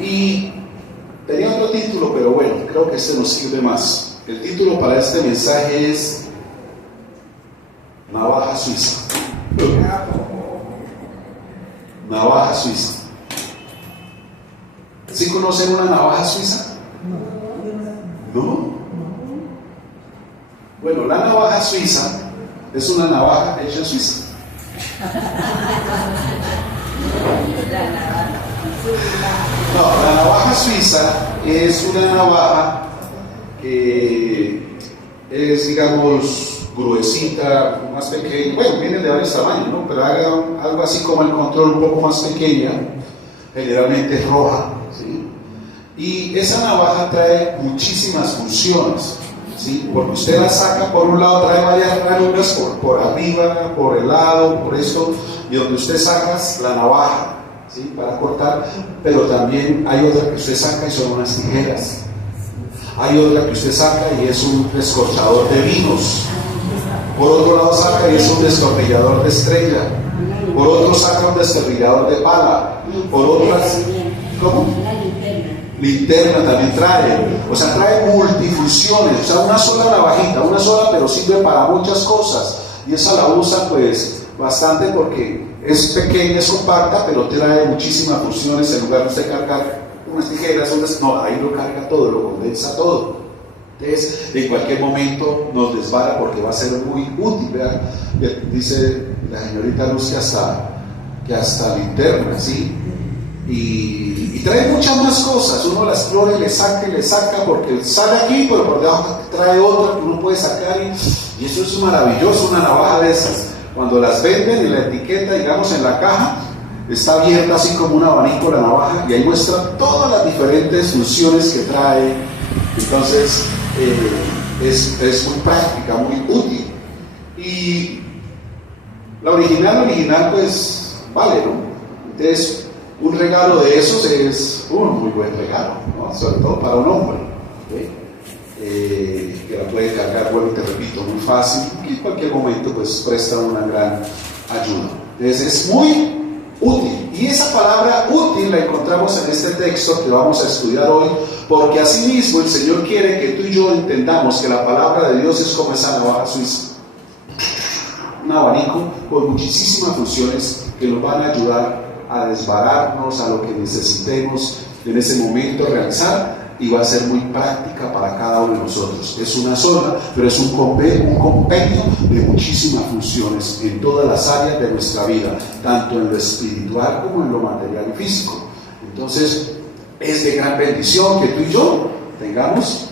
Y tenía otro título, pero bueno, creo que este nos sirve más. El título para este mensaje es Navaja Suiza. Navaja suiza. ¿Sí conocen una navaja suiza? ¿No? Bueno, la navaja suiza es una navaja hecha en Suiza. No, la navaja suiza es una navaja que es, digamos, gruesita, más pequeña. Bueno, vienen de varios tamaños, ¿no? Pero haga algo así como el control, un poco más pequeña, generalmente roja, ¿sí? Y esa navaja trae muchísimas funciones, ¿sí? Porque usted la saca, por un lado trae varias ranuras por arriba, por el lado, por esto, y donde usted saca la navaja, ¿sí? Para cortar, pero también hay otra que usted saca y son unas tijeras. Hay otra que usted saca y es un descorchador de vinos. Por otro lado saca y es un destornillador de estrella. Por otro saca un destornillador de pala. Por otras, ¿cómo? Linterna también trae. O sea, trae multifunciones. O sea, una sola navajita, una sola, pero sirve para muchas cosas. Y esa la usa pues bastante porque es pequeña, es compacta, pero trae muchísimas funciones. En lugar de usted cargar unas tijeras, no, ahí lo carga todo, lo condensa todo. Entonces, en cualquier momento nos desvara porque va a ser muy útil, ¿verdad? Dice la señorita Luz que hasta linterna, ¿sí? Y trae muchas más cosas. Uno las explora y le saca, porque sale aquí, pero por debajo trae otra que uno puede sacar y eso es maravilloso, una navaja de esas. Cuando las venden en la etiqueta, digamos en la caja, está abierta así como un abanico la navaja y ahí muestra todas las diferentes funciones que trae. Entonces es muy práctica, muy útil. Y la original pues vale, ¿no? Entonces un regalo de esos es un muy buen regalo, ¿no? Sobre todo para un hombre, ¿okay? Que la puede cargar, bueno, te repito, muy fácil, y en cualquier momento pues presta una gran ayuda. Entonces es muy útil, y esa palabra útil la encontramos en este texto que vamos a estudiar hoy, porque asimismo el Señor quiere que tú y yo entendamos que la palabra de Dios es como esa navaja suiza, un abanico con muchísimas funciones que nos van a ayudar a desbararnos a lo que necesitemos en ese momento realizar, y va a ser muy práctica para cada uno de nosotros. Es una sola, pero es un compendio de muchísimas funciones en todas las áreas de nuestra vida, tanto en lo espiritual como en lo material y físico. Entonces, es de gran bendición que tú y yo tengamos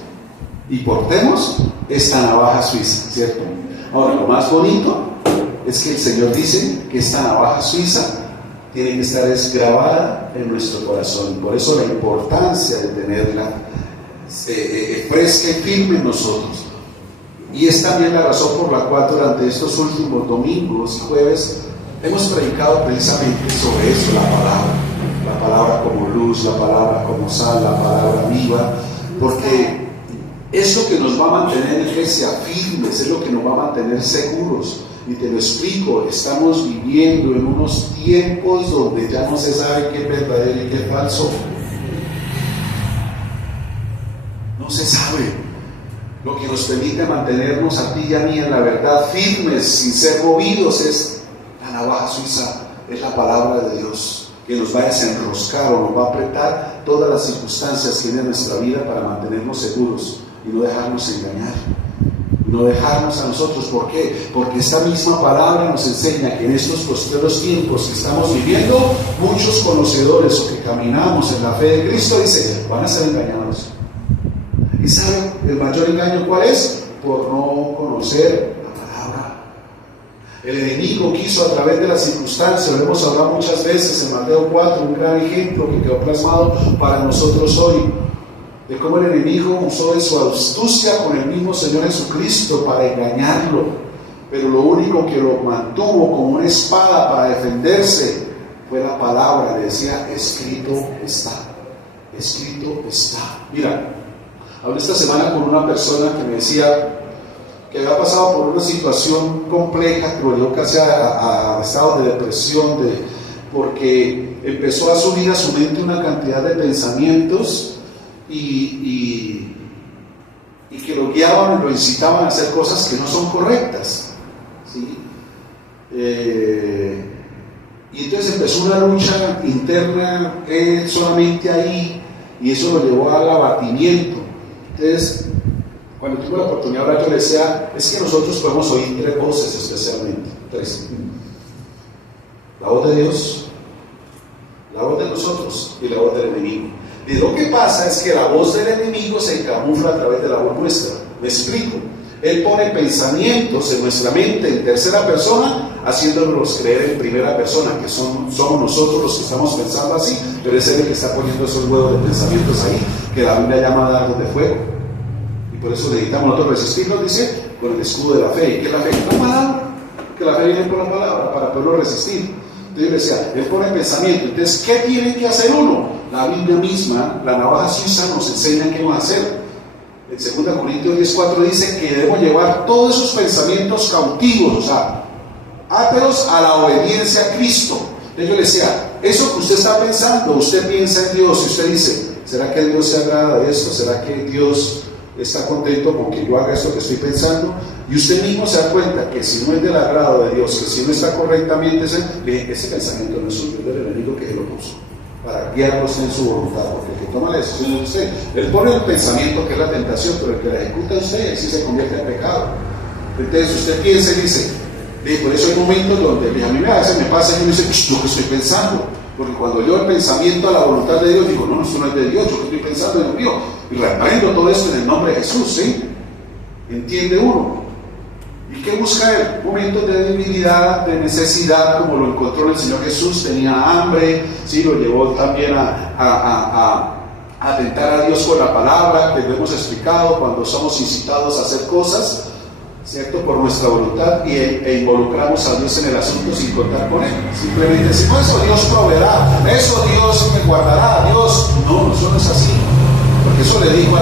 y portemos esta navaja suiza, ¿cierto? Ahora, lo más bonito es que el Señor dice que esta navaja suiza tiene que estar grabada en nuestro corazón. Por eso la importancia de tenerla fresca y firme en nosotros. Y es también la razón por la cual durante estos últimos domingos y jueves hemos predicado precisamente sobre eso, la palabra como luz, la palabra como sal, la palabra viva, porque es lo que nos va a mantener en iglesia firmes, es lo que nos va a mantener seguros. Y te lo explico, estamos viviendo en unos tiempos donde ya no se sabe qué es verdadero y qué es falso. No se sabe. Lo que nos permite mantenernos a ti y a mí en la verdad firmes, sin ser movidos, es la navaja suiza, es la palabra de Dios, que nos va a desenroscar o nos va a apretar todas las circunstancias que hay en nuestra vida para mantenernos seguros y no dejarnos engañar. No dejarnos a nosotros. ¿Por qué? Porque esta misma palabra nos enseña que en estos postreros tiempos que estamos viviendo, muchos conocedores o que caminamos en la fe de Cristo, dice, van a ser engañados. ¿Y saben el mayor engaño cuál es? Por no conocer la palabra. El enemigo quiso a través de las circunstancias, lo hemos hablado muchas veces en Mateo 4, un gran ejemplo que quedó plasmado para nosotros hoy, de cómo el enemigo usó de su astucia con el mismo Señor Jesucristo para engañarlo, pero lo único que lo mantuvo como una espada para defenderse fue la palabra. Le decía, escrito está, escrito está. Mira, hablé esta semana con una persona que me decía que había pasado por una situación compleja, que lo llevó casi a estados de depresión, porque empezó a subir a su mente una cantidad de pensamientos y que lo guiaban, lo incitaban a hacer cosas que no son correctas, ¿sí? Y entonces empezó una lucha interna solamente ahí, y eso lo llevó al abatimiento. Entonces, cuando tuve la oportunidad de hablar, yo le decía, es que nosotros podemos oír tres voces especialmente, tres: la voz de Dios, la voz de nosotros y la voz del enemigo. Y lo que pasa es que la voz del enemigo se camufla a través de la voz nuestra. Me explico. Él pone pensamientos en nuestra mente en tercera persona, haciéndonos creer en primera persona, que somos nosotros los que estamos pensando así, pero es él el que está poniendo esos huevos de pensamientos ahí, que la Biblia llama dardos de fuego. Y por eso necesitamos nosotros resistirnos, dice, con el escudo de la fe. ¿Y qué es la fe? La palabra. Que la fe viene por la palabra, para poderlo resistir. Entonces yo le decía, él pone pensamiento. Entonces, ¿qué tiene que hacer uno? La Biblia misma, la navaja suiza, nos enseña qué vamos a hacer. En 2 Corintios 10:4 dice que debemos llevar todos esos pensamientos cautivos, o sea, áteos a la obediencia a Cristo. Entonces yo le decía, eso que usted está pensando, usted piensa en Dios y usted dice, ¿será que Dios se agrada de esto? ¿Será que Dios está contento con que yo haga esto que estoy pensando? Y usted mismo se da cuenta que si no es del agrado de Dios, que si no está correctamente, ese pensamiento no es suyo, es del enemigo que lo puso, para guiarlo en su voluntad, porque el que toma la decisión es usted. Él pone el pensamiento, que es la tentación, pero el que la ejecuta es usted, y así se convierte en pecado. Entonces usted piensa y dice, por eso hay momentos donde a mí a veces me pasa y yo me dice, ¿yo qué estoy pensando? Porque cuando yo el pensamiento a la voluntad de Dios, digo, no, esto no es de Dios, yo qué estoy pensando, Dios mío, y reprendo todo esto en el nombre de Jesús, ¿sí? ¿Entiende uno? ¿Y qué busca él? Momentos de debilidad, de necesidad, como lo encontró el Señor Jesús. Tenía hambre, ¿sí? Lo llevó también a atentar a Dios con la palabra, que lo hemos explicado, cuando somos incitados a hacer cosas, ¿cierto? Por nuestra voluntad, e involucramos a Dios en el asunto sin contar con él. Simplemente decimos, eso Dios proveerá, eso Dios me guardará, Dios. No, eso no es así. Porque eso le dijo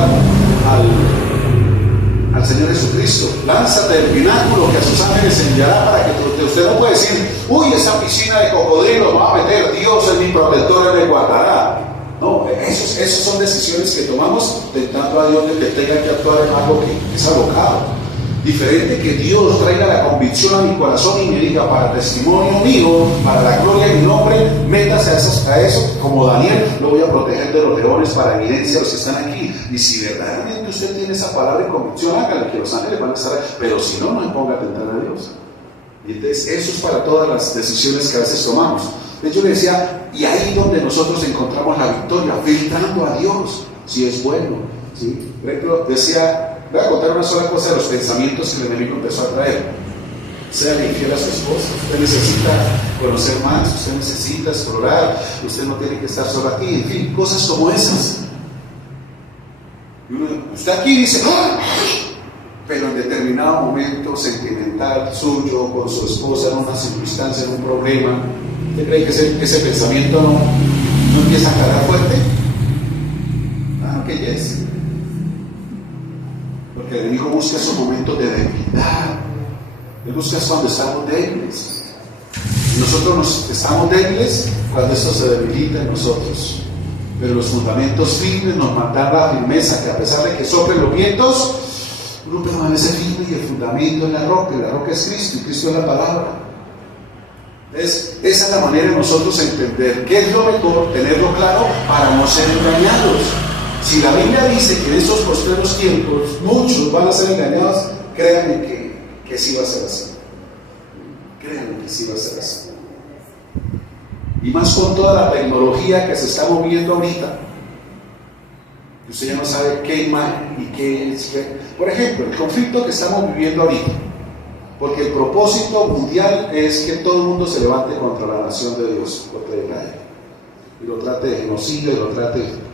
al Señor Jesucristo, lánzate del pináculo que a sus ángeles enviará para que usted no puede decir, uy, esa piscina de cocodrilos me va a meter, Dios es mi protector, él me guardará. No, esas son decisiones que tomamos tentando a Dios de que tenga que actuar en algo que es alocado. Diferente que Dios traiga la convicción a mi corazón y me diga, para testimonio mío, para la gloria de mi nombre, métase a eso, como Daniel, lo voy a proteger de los leones para evidencia a los que están aquí. Y si verdaderamente usted tiene esa palabra y convicción, hágale, que los ángeles van a estar ahí, pero si no, no me ponga a tentar a Dios. Y entonces eso es para todas las decisiones que a veces tomamos. Entonces yo le decía, y ahí donde nosotros encontramos la victoria, filtrando a Dios, si es bueno, ¿sí? Por ejemplo, decía, voy a contar una sola cosa de los pensamientos que el enemigo empezó a traer. Sea infiel a su esposa, usted necesita conocer más, usted necesita explorar, usted no tiene que estar solo aquí, en fin, cosas como esas. Y usted aquí dice, ¡ah! Pero en determinado momento sentimental suyo, con su esposa, en una circunstancia, en un problema, ¿usted cree que ese pensamiento no empieza a calar fuerte? Claro que ya es. Porque el enemigo busca esos momentos de debilidad. Él busca cuando estamos débiles. Y nosotros estamos débiles cuando esto se debilita en nosotros. Pero los fundamentos firmes nos mandan la firmeza, que a pesar de que soplen los vientos, uno permanece firme, y el fundamento es la roca, y la roca es Cristo, y Cristo es la palabra. Esa es la manera de nosotros entender qué es lo mejor, tenerlo claro para no ser engañados. Si la Biblia dice que en estos postreros tiempos muchos van a ser engañados, créanme que sí va a ser así. Créanme que sí va a ser así. Y más con toda la tecnología que se está moviendo ahorita. Usted ya no sabe qué mal y qué es. Por ejemplo, el conflicto que estamos viviendo ahorita. Porque el propósito mundial es que todo el mundo se levante contra la nación de Dios, contra Israel. Y lo trate de genocidio, y lo trate de...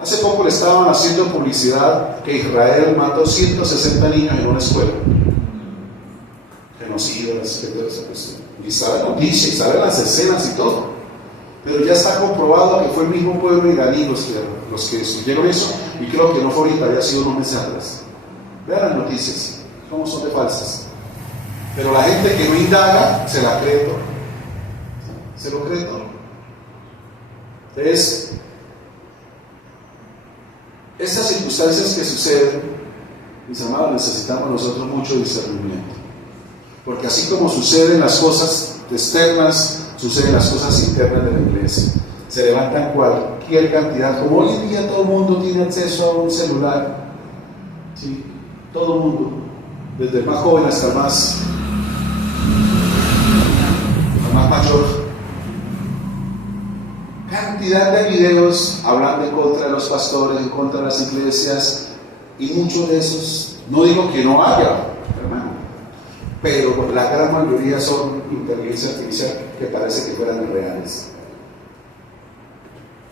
Hace poco le estaban haciendo publicidad que Israel mató 160 niños en una escuela. Genocidio, y sabe la noticia, y sabe las escenas y todo. Pero ya está comprobado que fue el mismo pueblo iraní los que siguieron eso, y creo que no fue ahorita, había sido unos meses atrás. Vean las noticias, cómo son de falsas. Pero la gente que no indaga, se la cree todo. Se lo cree todo. Entonces, estas circunstancias que suceden, mis amados, necesitamos nosotros mucho discernimiento. Porque así como suceden las cosas externas, suceden las cosas internas de la iglesia. Se levantan cualquier cantidad, como hoy en día todo el mundo tiene acceso a un celular, ¿sí? Todo el mundo, desde el más joven hasta el más mayor. Cantidad de videos hablando en contra de los pastores, en contra de las iglesias, y muchos de esos, no digo que no haya, hermano, pero la gran mayoría son inteligencia artificial que parece que fueran reales.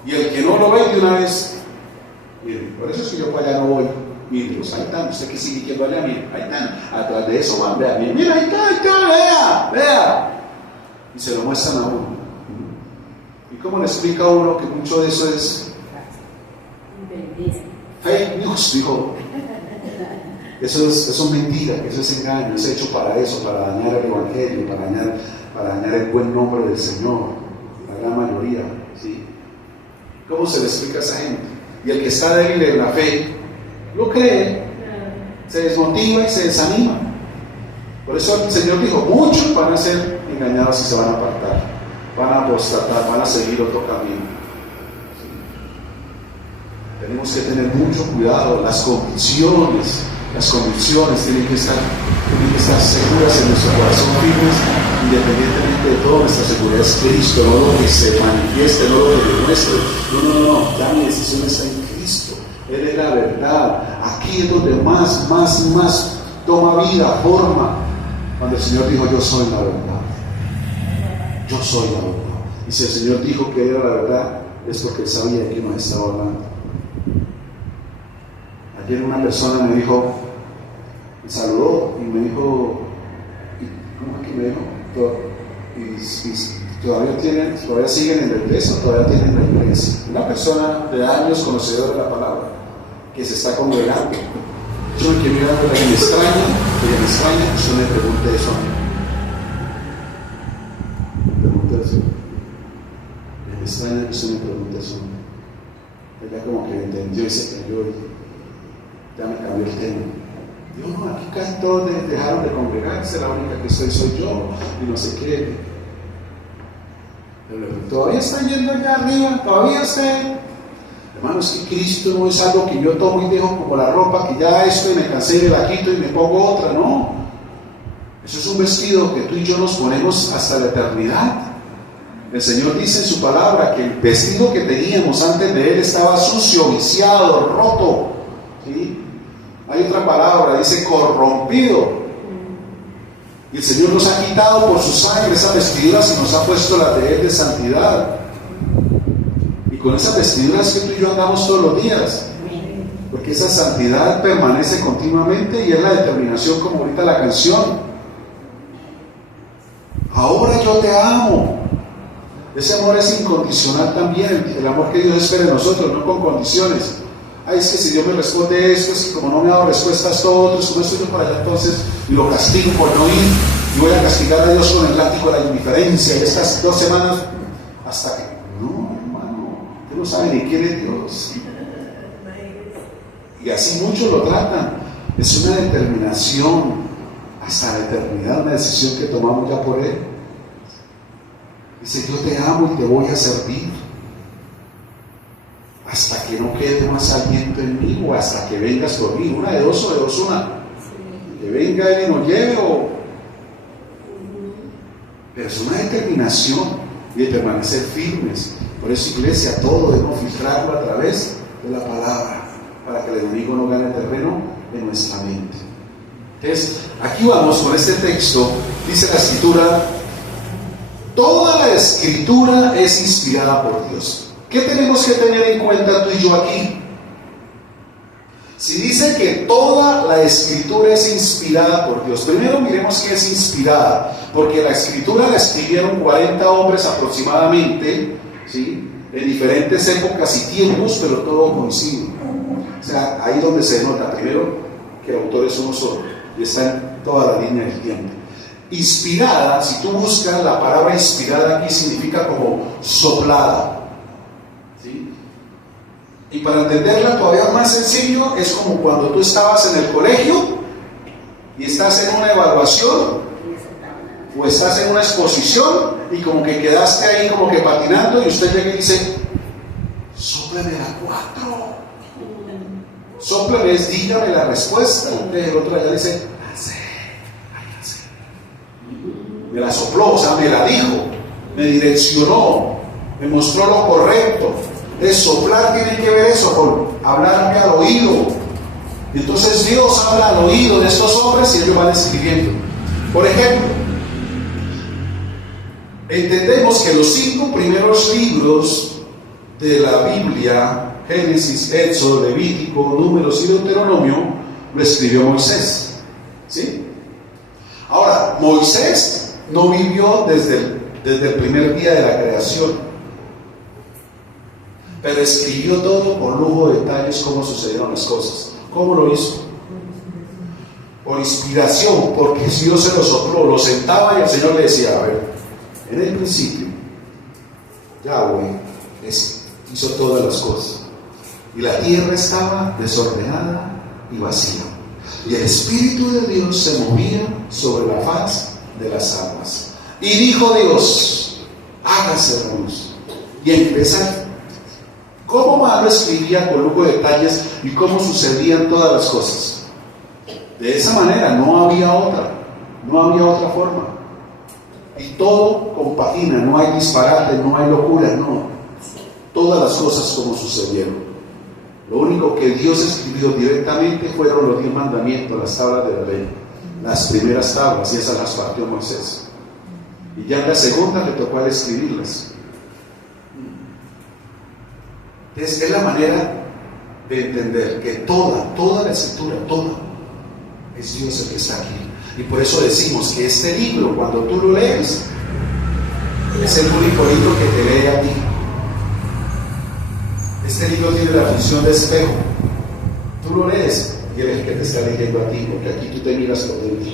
Y el que no lo ve de una vez, mire, por eso es que yo para allá no voy. Mire, pues ahí están, usted que sigue que vaya, mire, ahí están, atrás de eso van, vea, mira, ahí está, vea. Y se lo muestran a uno. ¿Y cómo le explica a uno que mucho de eso es fake news? Dijo, eso es mentira, eso es engaño, es hecho para eso, para dañar el evangelio, para dañar el buen nombre del Señor, la gran mayoría, ¿sí? ¿Cómo se le explica a esa gente? Y el que está débil en la fe, lo cree, se desmotiva y se desanima. Por eso el Señor dijo, muchos van a ser engañados y se van a apartar, van a apostatar, van a seguir otro camino. ¿Sí? Tenemos que tener mucho cuidado, las convicciones tienen que estar seguras en nuestro corazón, firmes, independientemente de todo. Nuestra seguridad es Cristo, no lo que se manifieste, no lo que demuestre. No, ya mi decisión está en Cristo, Él es la verdad. Aquí es donde más toma vida, forma. Cuando el Señor dijo, yo soy la verdad, yo soy la verdad. Y si el Señor dijo que era la verdad, es porque Él sabía de qué nos estaba hablando. Ayer una persona me dijo, me saludó y me dijo, ¿cómo es que me dijo? Y todavía siguen en la iglesia, todavía tienen la iglesia. Una persona de años conocedora de la palabra, que se está congregando. Yo me quedé mirando y me extraña, yo me pregunté eso a mí. Me extraña que usted me pregunte eso a mí. Ella como que entendió y se cayó y ya me cambió el tema. Digo, no, aquí casi todos dejaron de congregarse, la única que soy yo, y no sé qué. Pero todavía está yendo allá arriba, todavía está. Hermanos, que Cristo no es algo que yo tomo y dejo como la ropa, que ya esto y me cansé y la quito y me pongo otra, no. Eso es un vestido que tú y yo nos ponemos hasta la eternidad. El Señor dice en su palabra que el vestido que teníamos antes de Él estaba sucio, viciado, roto, ¿sí? Hay otra palabra, dice corrompido. Y el Señor nos ha quitado por su sangre esas vestiduras y nos ha puesto las de Él de santidad. Y con esas vestiduras que tú y yo andamos todos los días. Porque esa santidad permanece continuamente y es la determinación, como ahorita la canción. Ahora yo te amo. Ese amor es incondicional también. El amor que Dios espera de nosotros, no con condiciones. Ay, es que si Dios me responde esto, es que como no me ha dado respuesta a esto otro, como estoy yo para allá, entonces lo castigo por no ir y voy a castigar a Dios con el látigo de la indiferencia. Y estas 2 semanas, hasta que no, hermano, usted no sabe ni quién es Dios. Y así muchos lo tratan. Es una determinación hasta la eternidad, una decisión que tomamos ya por Él. Dice, yo te amo y te voy a servir hasta que no quede más aliento en mí o hasta que vengas por mí. Una de dos o de dos una. Que venga Él y nos lleve o... Pero es una determinación de permanecer firmes. Por eso, iglesia, todo debemos filtrarlo a través de la palabra para que el enemigo no gane terreno en nuestra mente. Entonces, aquí vamos con este texto. Dice la Escritura: toda la Escritura es inspirada por Dios. ¿Qué tenemos que tener en cuenta tú y yo aquí? Si dice que toda la Escritura es inspirada por Dios, primero miremos qué es inspirada, porque la Escritura la escribieron 40 hombres aproximadamente, ¿sí? En diferentes épocas y tiempos, pero todo coincide. O sea, ahí donde se nota primero que el autor es uno solo y está en toda la línea del tiempo. Inspirada, si tú buscas la palabra inspirada aquí, significa como soplada. ¿Sí? Y para entenderla todavía más sencillo, es como cuando tú estabas en el colegio y estás en una evaluación o estás en una exposición y como que quedaste ahí como que patinando y usted llega y dice, sópleme la 4. Sópleme, dígame la respuesta. Entonces el otro allá dice, me la sopló, o sea, me la dijo, me direccionó, me mostró lo correcto. Es soplar, tiene que ver eso con hablarme al oído. Entonces Dios habla al oído de estos hombres y ellos van escribiendo. Por ejemplo, entendemos que los 5 primeros libros de la Biblia, Génesis, Éxodo, Levítico, Números y Deuteronomio, lo escribió Moisés. ¿Sí? Ahora, Moisés no vivió desde el primer día de la creación, pero escribió todo con lujo de detalles cómo sucedieron las cosas. ¿Cómo lo hizo? Por inspiración, porque Dios se lo sopló, lo sentaba y el Señor le decía, a ver, en el principio, Yahweh hizo todas las cosas, y la tierra estaba desordenada y vacía, y el Espíritu de Dios se movía sobre la faz de las aguas. Y dijo Dios, hágase la luz. Y empezar. ¿Cómo más lo escribía con lujo de detalles y cómo sucedían todas las cosas? De esa manera, no había otra forma. Y todo compagina, no hay disparate, no hay locura, no. Todas las cosas como sucedieron. Lo único que Dios escribió directamente fueron los 10 mandamientos, las tablas de la ley. Las primeras tablas, y esas las partió Moisés. Y ya en la segunda le tocó a él escribirlas. Es la manera de entender que toda la escritura, toda, es Dios el que está aquí. Y por eso decimos que este libro, cuando tú lo lees, es el único libro que te lee a ti. Este libro tiene la función de espejo. Tú lo lees y él es el que te está leyendo a ti, porque aquí tú te miras por dentro.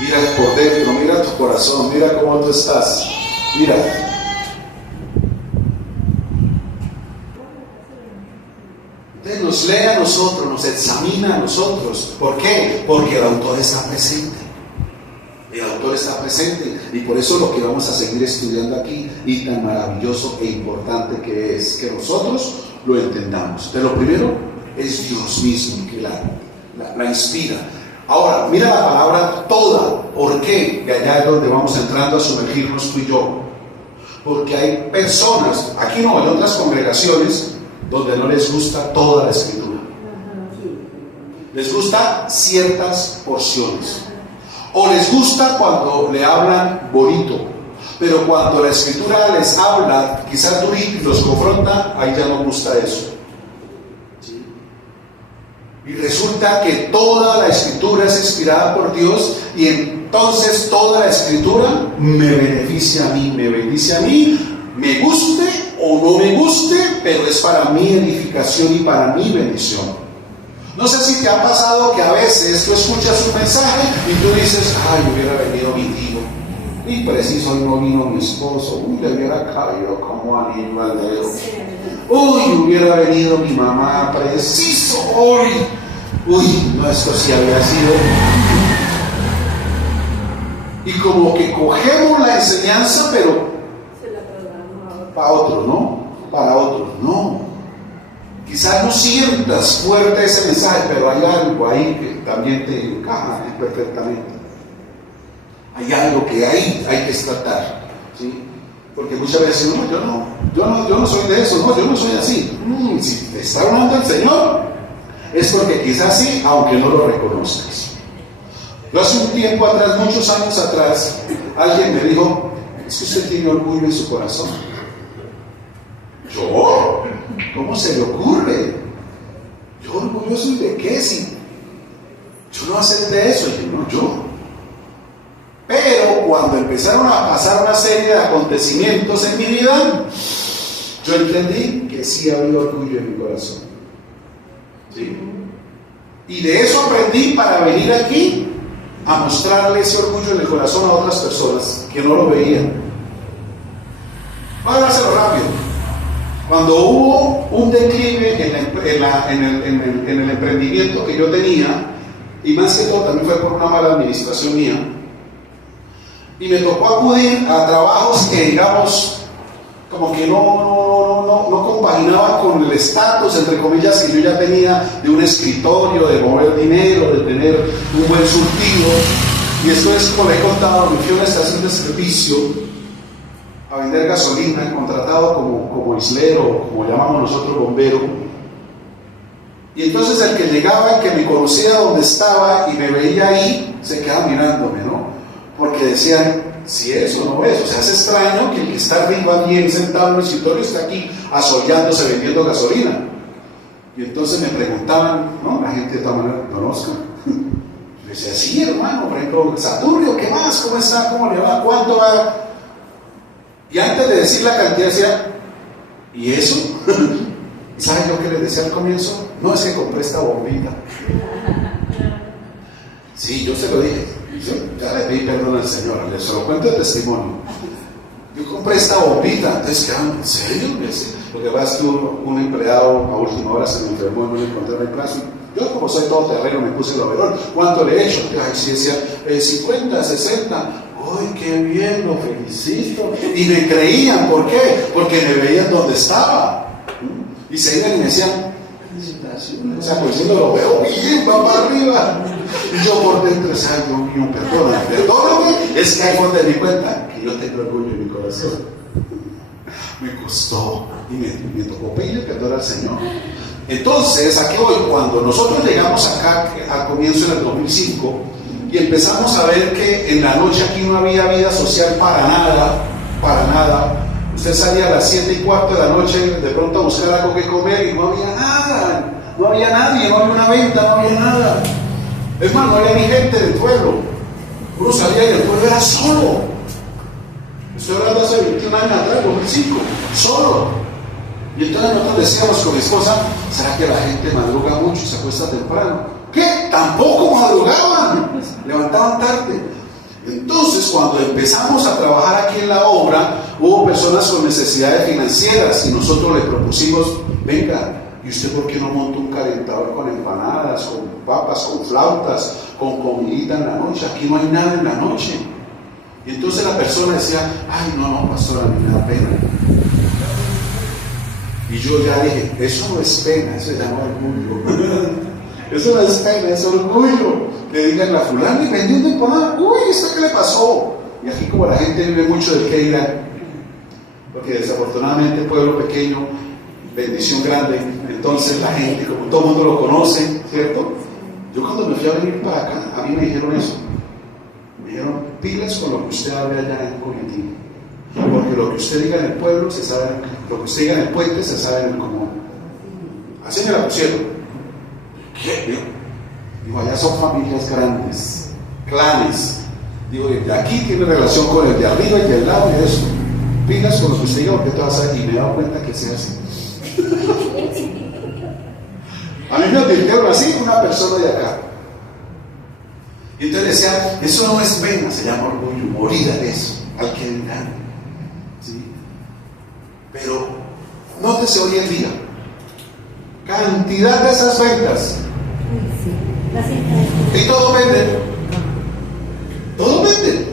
Miras por dentro, mira tu corazón, mira cómo tú estás. Mira. Entonces nos lee a nosotros, nos examina a nosotros. ¿Por qué? Porque el autor está presente. El autor está presente y por eso lo que vamos a seguir estudiando aquí, y tan maravilloso e importante que es que nosotros lo entendamos. Pero lo primero es Dios mismo que la inspira. Ahora, mira la palabra toda. ¿Por qué? Que allá es donde vamos entrando a sumergirnos tú y yo. Porque hay personas, aquí no, en otras congregaciones, donde no les gusta toda la escritura. Les gusta ciertas porciones. O les gusta cuando le hablan bonito. Pero cuando la escritura les habla, quizás duro y los confronta, ahí ya no gusta eso. ¿Sí? Y resulta que toda la escritura es inspirada por Dios, y entonces toda la escritura me beneficia a mí, me bendice a mí, me guste o no me guste, pero es para mi edificación y para mi bendición. No sé si te ha pasado que a veces tú escuchas un mensaje y tú dices, ay, hubiera venido mi tío, y preciso hoy no vino mi esposo, uy, le hubiera caído como anillo al dedo, uy, hubiera venido mi mamá, preciso hoy, uy, no, esto sí había sido. Y como que cogemos la enseñanza, pero para otros, ¿no? Para otros, no. Quizás no sientas fuerte ese mensaje, pero hay algo ahí que también te encaja perfectamente. Hay algo que ahí hay que tratar, ¿sí? Porque muchas veces no, yo no soy de eso, no, yo no soy así. Si te está hablando el Señor, es porque quizás sí, aunque no lo reconozcas. Yo hace un tiempo atrás, muchos años atrás, alguien me dijo, es que usted tiene orgullo en su corazón. ¿Yo? ¿Cómo se le ocurre? ¿Yo orgulloso de qué? Si yo no acepté eso, yo. Pero cuando empezaron a pasar una serie de acontecimientos en mi vida, yo entendí que sí había orgullo en mi corazón. ¿Sí? Y de eso aprendí para venir aquí a mostrarle ese orgullo en el corazón a otras personas que no lo veían. Voy a dárselo rápido. Cuando hubo un declive en el emprendimiento que yo tenía, y más que todo también fue por una mala administración mía, y me tocó acudir a trabajos que, digamos, como que no compaginaba con el estatus, entre comillas, que yo ya tenía de un escritorio, de mover dinero, de tener un buen surtido. Y esto es, como le he contado, me fui a una estación de servicio a vender gasolina, contratado como islero, como llamamos nosotros, bombero. Y entonces el que llegaba, el que me conocía donde estaba y me veía ahí, se quedaba mirándome, ¿no? Porque decían, si es o no es, o sea, es extraño que el que está arriba bien sentado en el escritorio está aquí asollándose vendiendo gasolina. Y entonces me preguntaban, ¿no? La gente de todas maneras, ¿don Oscar? Yo decía, sí, hermano, por ejemplo, Saturnio, ¿qué más? ¿Cómo está? ¿Cómo le va? ¿Cuánto va? Y antes de decir la cantidad decía, ¿y eso? ¿Y sabes lo que les decía al comienzo? No, es que compré esta bombita. Sí, yo se lo dije. Yo ya le pedí perdón al Señor, se lo cuento de testimonio. Yo compré esta bombita. Entonces quedaron, ¿en serio? Lo que pasa es que un empleado a última hora se me enfermó y no le encontré el plazo. Yo, como soy todo terreno, me puse el overol. ¿Cuánto le he hecho? Ay, sí, decía 50, 60. ¡Ay, qué bien! Lo felicito. Y me creían, ¿por qué? Porque me veían donde estaba. Y se iban y me decían, felicitaciones. O sea, pues diciendo, lo veo bien, va para arriba. Y yo por dentro decía, Dios mío, perdóname. Es que ahí fue donde me di cuenta que yo tengo orgullo en mi corazón. Me costó. Y me tocó pedirle perdón al Señor. Entonces, aquí voy. Cuando nosotros llegamos acá, al comienzo del 2005, y empezamos a ver que en la noche aquí no había vida social para nada. Usted salía a las 7:15 de la noche de pronto a buscar algo que comer y no había nada, no había nadie, no había una venta, no había nada. Es más, no había ni gente del pueblo. Uno salía y el pueblo era solo. Estoy hablando hace 21 años atrás, 2005, solo. Y entonces nosotros decíamos con mi esposa, ¿será que la gente madruga mucho y se acuesta temprano? ¿Qué? Tampoco madrugaban, levantaban tarde. Entonces, cuando empezamos a trabajar aquí en la obra, hubo personas con necesidades financieras y nosotros le propusimos, venga, ¿y usted por qué no monta un calentador con empanadas, con papas, con flautas, con comidita en la noche? Aquí no hay nada en la noche. Y entonces la persona decía, ay, no, pastor, a mí me da pena. Y yo ya dije, eso no es pena, eso se llama orgullo. Eso no es pena, es orgullo. Le digan, la fulana y vendiendo empanada, uy, ¿esto qué le pasó? Y aquí como la gente vive mucho del que dirán, porque desafortunadamente pueblo pequeño, bendición grande, entonces la gente, como todo el mundo lo conoce, ¿cierto? Yo cuando me fui a venir para acá, a mí me dijeron eso. Me dijeron, pilas con lo que usted hable allá en Comitín, porque lo que usted diga en el pueblo se sabe, lo que usted diga en el puente se sabe en el común. Así me la pusieron. ¿Qué? Digo, allá son familias grandes, clanes. Digo, de aquí tiene relación con el de arriba y del lado y eso. Pilas con lo que usted diga porque te vas a... Y me he dado cuenta que sea así. A mí me advirtieron así una persona de acá. Y entonces decían, eso no es pena, se llama orgullo, morir de eso, al que dirán. ¿Sí? Pero, nótese hoy en día, cantidad de esas ventas. Y todo venden. Todo venden.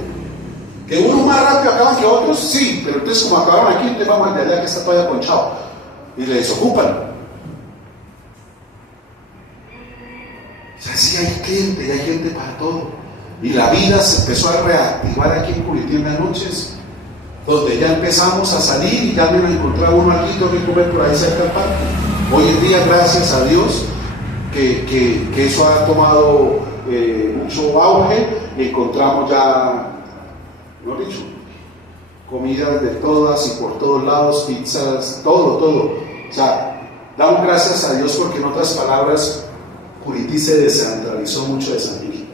Que unos más rápido acaban que otros, sí, pero entonces como acabaron aquí, le vamos al de allá que está todavía ponchado. Y le desocupan. O sea, sí hay cliente y hay gente para todo. Y la vida se empezó a reactivar aquí en Curití en las noches, donde ya empezamos a salir y también a encontrar uno aquí, tengo que comer por ahí cerca del parque. Hoy en día, gracias a Dios, que eso ha tomado mucho auge y encontramos ya, ¿no he dicho? Comidas de todas y por todos lados, pizzas, todo. O sea, damos gracias a Dios porque en otras palabras, Curití se descentralizó mucho de San Gil.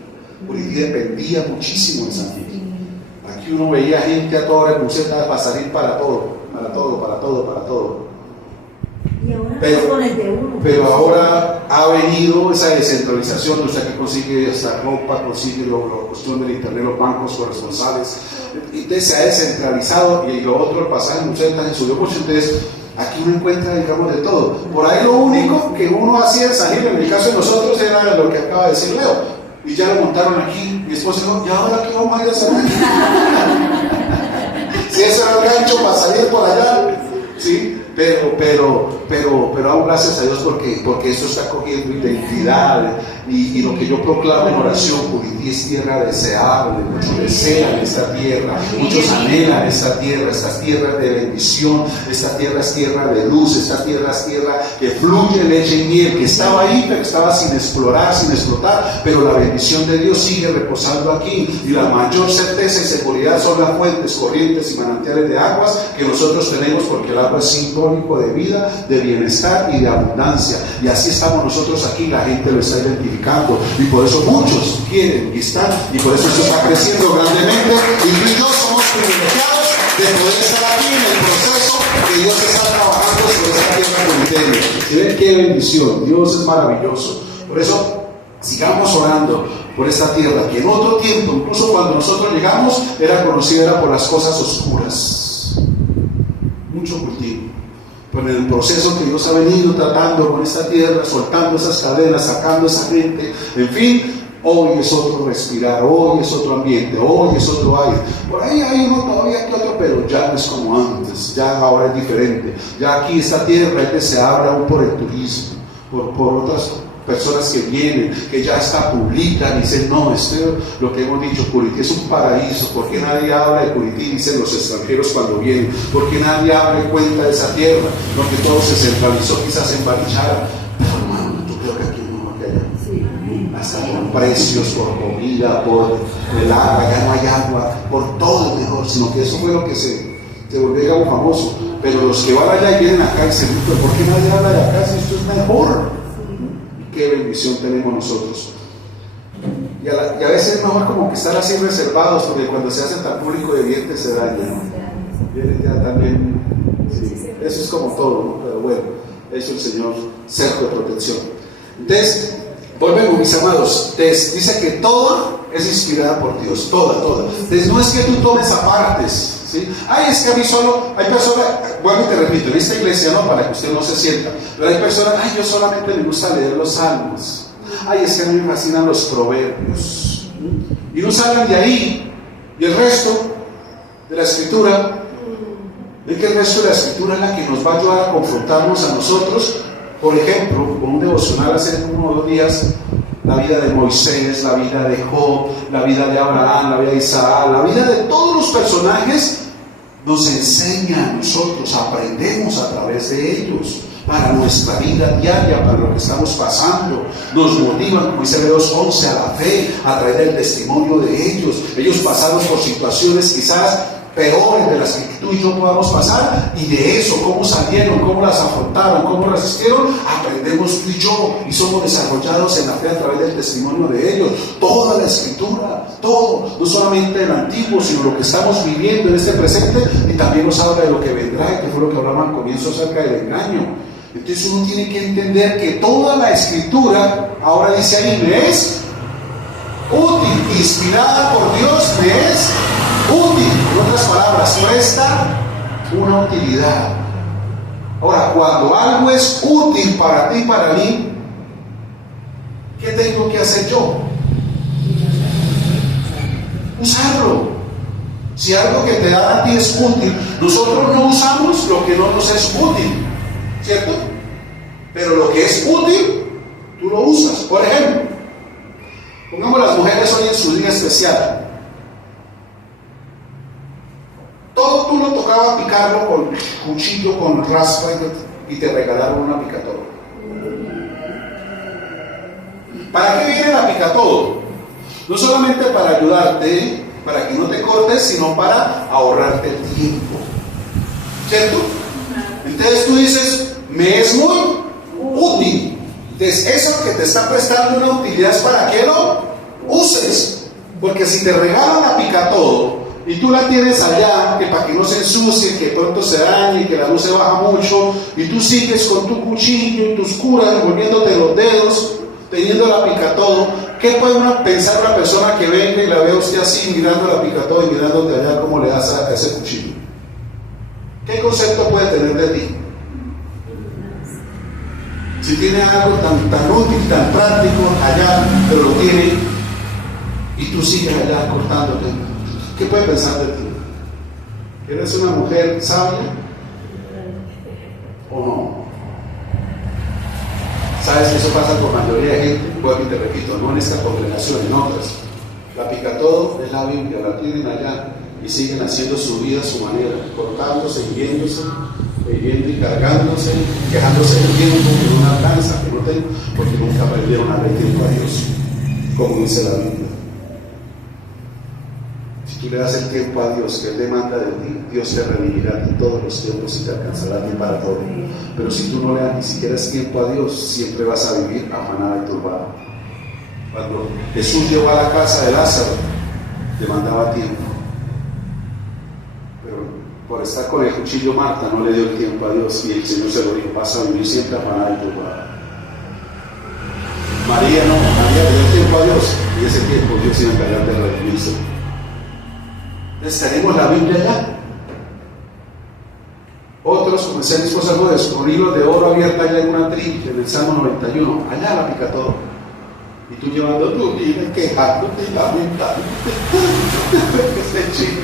Curití dependía muchísimo de San Gil. Aquí uno veía gente a toda hora en buseta para salir para todo. ¿Y ahora? pero ahora ha venido esa descentralización. Usted que consigue esta ropa, consigue la cuestión del internet, los bancos corresponsales. Entonces se ha descentralizado, y lo otro, el pasaje muchas veces subió mucho. Entonces aquí uno encuentra, digamos, de todo. Por ahí lo único que uno hacía salir, en el caso de nosotros, era lo que acaba de decir Leo. Y ya lo montaron aquí. Mi esposo dijo, ¿y ahora qué vamos a ir a hacer? Si eso era el gancho para salir por allá, ¿sí? Pero aún gracias a Dios porque eso está cogiendo identidad, y lo que yo proclamo en oración: Curití es tierra deseable, muchos desean esta tierra, muchos anhelan esta tierra es tierra de bendición, esta tierra es tierra de luz, esta tierra es tierra que fluye leche y miel, que estaba ahí pero estaba sin explorar, sin explotar, pero la bendición de Dios sigue reposando aquí, y la mayor certeza y seguridad son las fuentes, corrientes y manantiales de aguas que nosotros tenemos, porque el agua es simbólico de vida, de bienestar y de abundancia. Y así estamos nosotros aquí, la gente lo está identificando, y por eso muchos quieren y están, y por eso esto está creciendo grandemente, y tú y yo somos privilegiados de poder estar aquí en el proceso que Dios está trabajando sobre esta tierra comunitaria. ¿Sí ven qué bendición? Dios es maravilloso. Por eso sigamos orando por esta tierra que en otro tiempo, incluso cuando nosotros llegamos, era conocida por las cosas oscuras, mucho cultivo. Con el proceso que Dios ha venido tratando con esta tierra, soltando esas cadenas, sacando esa gente, en fin, hoy es otro respirar, hoy es otro ambiente, hoy es otro aire. Por ahí hay uno todavía que otro, pero ya no es como antes, ya ahora es diferente. Ya aquí esta tierra es deseable aún por el turismo, por otras personas que vienen, que ya hasta publican y dicen, no, lo que hemos dicho, Curití es un paraíso. ¿Por qué nadie habla de Curití? Dicen los extranjeros cuando vienen. ¿Por qué nadie habla y cuenta de esa tierra? Porque todo se centralizó quizás en Barichara. Pero hermano, yo creo que aquí no va que allá. Sí. Hasta por precios, por comida, por el agua, ya no hay agua, por todo es mejor, sino que eso fue lo que se volvió algo famoso. Pero los que van allá y vienen acá y se dicen, ¿por qué nadie habla de acá si esto es mejor? Qué bendición tenemos nosotros. Y a veces es mejor como que estar así reservados, porque cuando se hacen tan público de evidente se daña. Ya también, sí, eso es como todo, ¿no? Pero bueno, eso el Señor, cerco de protección. Entonces, volvemos, mis amados. Dice que toda es inspirada por Dios, toda. Entonces, no es que tú tomes apartes. ¿Sí? Ay, es que a mí solo, hay personas, bueno, te repito, en esta iglesia no, para que usted no se sienta, pero hay personas, ay, yo solamente me gusta leer los salmos, ay, es que a mí me fascinan los proverbios, y no salgan de ahí, y el resto de la escritura, ven que el resto de la escritura es la que nos va a ayudar a confrontarnos a nosotros. Por ejemplo, con un devocional hace 1 o 2 días, la vida de Moisés, la vida de Job, la vida de Abraham, la vida de Isaac, la vida de todos los personajes nos enseña a nosotros, aprendemos a través de ellos para nuestra vida diaria, para lo que estamos pasando. Nos motivan, como dice Hebreos 11, a la fe, a traer el testimonio de ellos. Ellos pasaron por situaciones quizás peores de las que tú y yo podamos pasar, y de eso, cómo salieron, cómo las afrontaron, cómo resistieron, aprendemos tú y yo, y somos desarrollados en la fe a través del testimonio de ellos. Toda la escritura, todo, no solamente el antiguo, sino lo que estamos viviendo en este presente, y también nos habla de lo que vendrá, que fue lo que hablamos al comienzo acerca del engaño. Entonces uno tiene que entender que toda la escritura, ahora dice ahí, me es útil, inspirada por Dios, me es útil. En otras palabras, presta una utilidad. Ahora, cuando algo es útil para ti, para mí, ¿qué tengo que hacer yo? Usarlo. Si algo que te da a ti es útil, nosotros no usamos lo que no nos es útil, ¿cierto? Pero lo que es útil, tú lo usas. Por ejemplo, pongamos las mujeres hoy en su día especial. Todo tú lo tocaba picarlo con cuchillo, con raspa, y te regalaron una picatodo. ¿Para qué viene la picatodo? No solamente para ayudarte, para que no te cortes, sino para ahorrarte el tiempo, ¿cierto? Entonces tú dices, me es muy útil. Entonces eso que te está prestando una utilidad es para que lo uses. Porque si te regalan la picatodo, y tú la tienes allá, que para que no se ensucie, que pronto se dañe, que la luz se baja mucho, y tú sigues con tu cuchillo y tus curas, envolviéndote los dedos, teniendo la picatodo, ¿qué puede pensar una persona que venga y la ve a usted así, mirando la picatodo y mirándote allá cómo le das a ese cuchillo? ¿Qué concepto puede tener de ti? Si tiene algo tan útil, tan práctico allá, pero lo tiene, y tú sigues allá cortándote, ¿qué puede pensar de ti? ¿Eres una mujer sabia o no? ¿Sabes que eso pasa por mayoría de gente? Bueno, y te repito, no en esta congregación, en otras. La picatodo es la Biblia, la tienen allá y siguen haciendo su vida a su manera, cortándose, hiriéndose, viviendo y cargándose, quejándose del tiempo, que no alcanza, que no tengo, porque nunca aprendieron a darle tiempo a Dios, como dice la Biblia. Si tú le das el tiempo a Dios que Él demanda de ti, Dios te redimirá en todos los tiempos y te alcanzará a ti para todo. Pero si tú no le das ni siquiera tiempo a Dios, siempre vas a vivir afanado y turbado. Cuando Jesús llegó a la casa de Lázaro, demandaba tiempo. Pero por estar con el cuchillo, Marta no le dio el tiempo a Dios y el Señor se lo dijo: vas a vivir siempre afanado y turbado. María le dio el tiempo a Dios y ese tiempo Dios iba a encargar de redimirse. Tenemos la Biblia allá. Otros, como decía mi esposa Gómez, con hilos de oro abierta allá en una trilla, en el Salmo 91, allá la picatodo. Y tú llevando tu vida, quejándote y lamentándote. Este chico,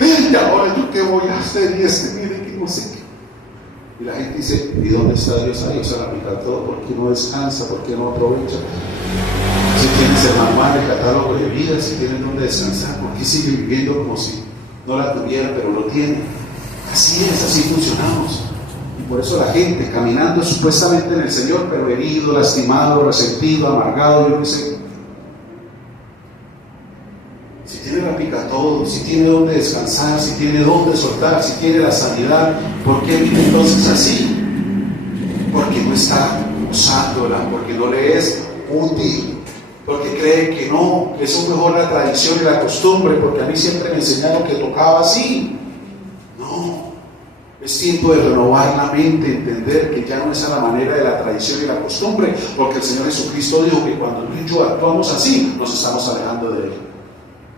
y ahora yo qué voy a hacer, y mire que no sé qué. Y la gente dice: ¿y dónde está Dios ahí? O sea, la picatodo, ¿por qué no descansa? ¿Por qué no aprovecha? Si tienes el manual, el catálogo de vida, si tienes dónde descansar, ¿por qué sigue viviendo como si no la tuviera, pero lo tiene? Así es, así funcionamos. Y por eso la gente caminando supuestamente en el Señor, pero herido, lastimado, resentido, amargado, yo no sé. Si tiene la picatodo, si tiene dónde descansar, si tiene dónde soltar, si tiene la sanidad, ¿por qué vive entonces así? Porque no está usándola, porque no le es útil, porque cree que no, eso es mejor la tradición y la costumbre, porque a mí siempre me enseñaron que tocaba así. No, es tiempo de renovar la mente, entender que ya no es a la manera de la tradición y la costumbre, porque el Señor Jesucristo dijo que cuando tú y yo actuamos así, nos estamos alejando de Él.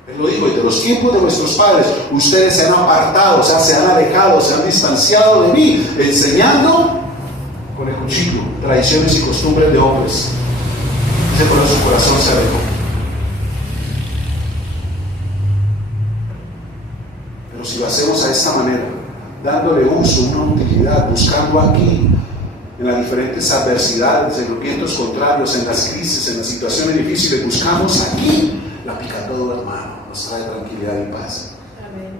Él lo dijo: y de los tiempos de vuestros padres, ustedes se han apartado, o sea, se han alejado, se han distanciado de mí, enseñando con el cuchillo tradiciones y costumbres de hombres. Por eso su corazón se alejó. Pero si lo hacemos a esta manera, dándole uso, una utilidad, buscando aquí, en las diferentes adversidades, en los vientos contrarios, en las crisis, en las situaciones difíciles, buscamos aquí la picatodo, hermano, nos trae tranquilidad y paz. Amén.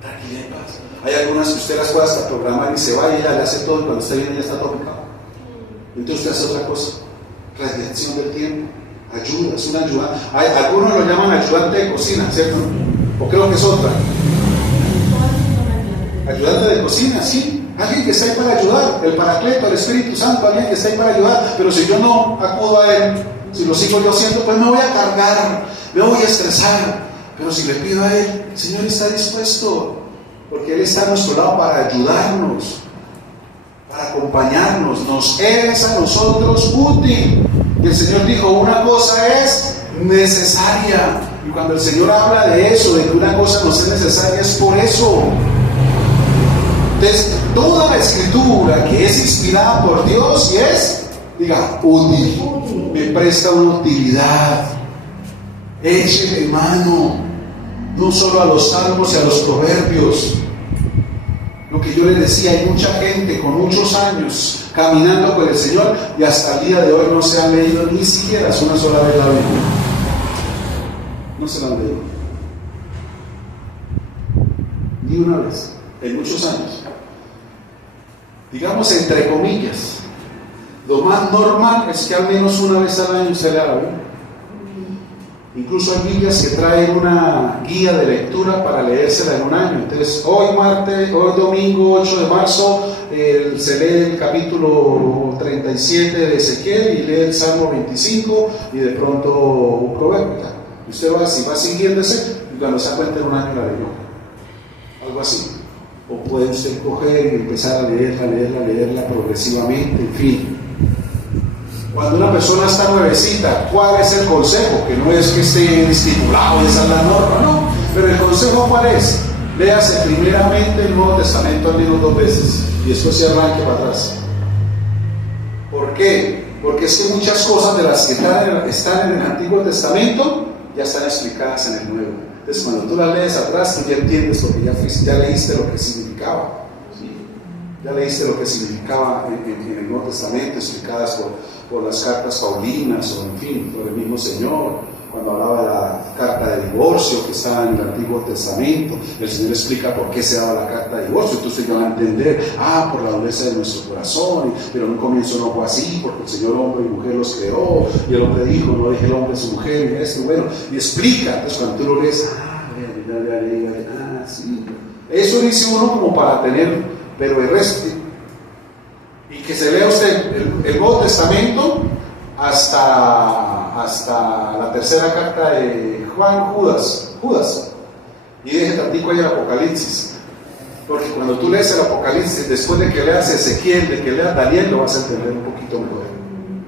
Tranquilidad y paz. Hay algunas que usted las puede hasta programar y se va y ella le hace todo, y cuando usted viene ya está todo picado. Entonces usted hace otra cosa. Radiación del tiempo, ayuda, es una ayuda. Algunos lo llaman ayudante de cocina, ¿cierto? O creo que es otra. Ayudante de cocina, sí. Alguien que está ahí para ayudar, el Paracleto, el Espíritu Santo, alguien que está ahí para ayudar. Pero si yo no acudo a Él, si lo sigo yo haciendo, pues me voy a cargar, me voy a estresar. Pero si le pido a Él, el Señor está dispuesto, porque Él está a nuestro lado para ayudarnos, para acompañarnos, nos es a nosotros útil. Y el Señor dijo: una cosa es necesaria. Y cuando el Señor habla de eso, de que una cosa nos es necesaria, es por eso. Entonces, toda la Escritura que es inspirada por Dios y es, diga, útil, me presta una utilidad. Échele mano, no solo a los salmos y a los proverbios. Lo que yo les decía, hay mucha gente con muchos años caminando con el Señor y hasta el día de hoy no se han leído ni siquiera una sola vez la Biblia. No se la han leído. Ni una vez, en muchos años. Digamos entre comillas, lo más normal es que al menos una vez al año se lea la Biblia. Incluso hay Biblias que traen una guía de lectura para leérsela en un año. Entonces, hoy domingo 8 de marzo, se lee el capítulo 37 de Ezequiel y lee el Salmo 25 y de pronto un proverbio. Usted va, si va siguiendo ese, y cuando se da cuenta en un año la leyó, algo así. O puede usted coger y empezar a leerla progresivamente, en fin. Cuando una persona está nuevecita, ¿cuál es el consejo? Que no es que esté estipulado, esa es la norma, no. Pero el consejo, ¿cuál es? Léase primeramente el Nuevo Testamento al menos 2 veces y después se arranque para atrás. ¿Por qué? Porque es que muchas cosas de las que están en el Antiguo Testamento ya están explicadas en el Nuevo. Entonces, cuando tú las lees atrás, tú ya entiendes porque ya leíste lo que significaba. ¿Sí? Ya leíste lo que significaba en el Nuevo Testamento, explicadas por las cartas paulinas o en fin, por el mismo Señor. Cuando hablaba de la carta de divorcio que estaba en el Antiguo Testamento, el Señor explica por qué se daba la carta de divorcio. Entonces ya van a entender, por la dureza de nuestro corazón, pero en un comienzo no fue así, porque el Señor hombre y mujer los creó, y el hombre dijo, no deje el hombre a su mujer, y esto, bueno, y explica. Entonces cuando tú lo lees, sí. Eso dice uno como para tener, pero el resto, y que se lea usted el Nuevo Testamento hasta la tercera carta de Judas, y deje tantico ahí el Apocalipsis, porque cuando tú lees el Apocalipsis, después de que leas Ezequiel, de que leas Daniel, lo vas a entender un poquito mejor.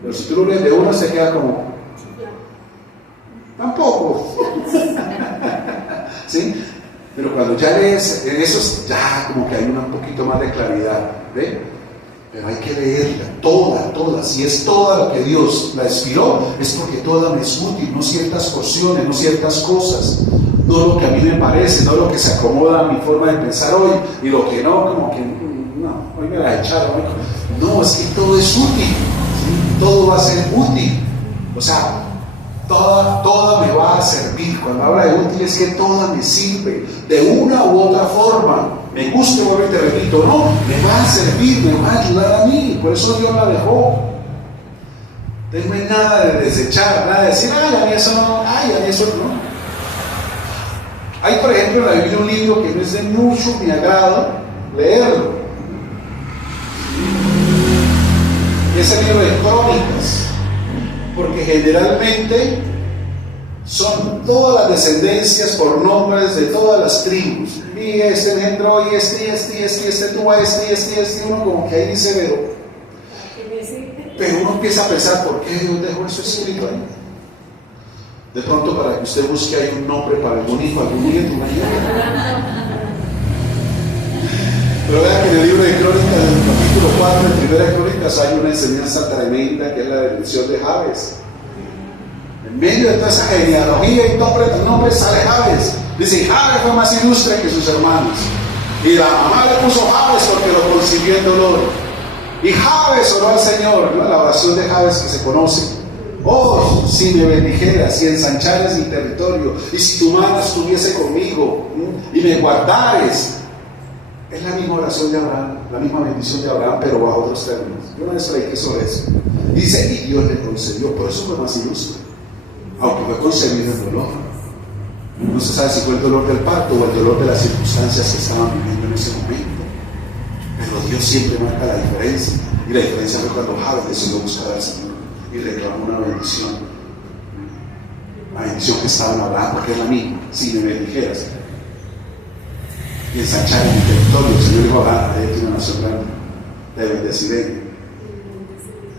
Pero si tú lo lees de uno, se queda como tampoco. ¿Sí? Pero cuando ya lees en esos, ya como que hay un poquito más de claridad, ¿ve? Pero hay que leerla, toda. Si es toda lo que Dios la inspiró, es porque toda me es útil, no ciertas porciones, no ciertas cosas, no lo que a mí me parece, no lo que se acomoda a mi forma de pensar hoy, y lo que no, como que, no, hoy me la echaron. No, es que todo es útil, ¿sí? Todo va a ser útil. O sea, toda me va a servir. Cuando habla de útil es que toda me sirve, de una u otra forma. Me guste, vuelvo y te repito, no, me va a servir, me va a ayudar a mí, por eso Dios la dejó. No hay nada de desechar, nada de decir, a mí eso no, a mí eso no. Hay, por ejemplo, en la Biblia un libro que no es de mucho mi agrado leerlo, y es el libro de Crónicas, porque generalmente son todas las descendencias por nombres de todas las tribus. Y este engendró, y este tuvo y uno como que ahí dice, pero uno empieza a pensar, ¿por qué Dios dejó eso escrito ahí? De pronto para que usted busque ahí un nombre para algún hijo, algún nieto, pero vean que en el libro de Crónicas, en el capítulo 4, en Primera Crónicas, hay una enseñanza tremenda que es la bendición de Jabes. En medio de toda esa genealogía y nombre sale Jabes. Dice, Jabes fue más ilustre que sus hermanos. Y la mamá le puso Jabes porque lo concibió en dolor. Y Jabes oró al Señor, ¿no? La oración de Jabes que se conoce. Oh, si me bendijeras y ensancharas mi territorio, y si tu mano estuviese conmigo, y me guardares. Es la misma oración de Abraham, la misma bendición de Abraham, pero bajo otros términos. Yo no sé qué eso es. Dice, y Dios le concedió, por eso fue más ilustre. Aunque fue concebido en dolor. No se sabe si fue el dolor del parto o el dolor de las circunstancias que estaban viviendo en ese momento. Pero Dios siempre marca la diferencia. Y la diferencia fue cuando Jabes decidió buscar al Señor y reclamó una bendición. La bendición que estaba en Abraham, porque es la misma. Si me bendijeras y ensanchar en mi territorio, el Señor dijo a Abraham, hay aquí una nación grande, te bendeciré,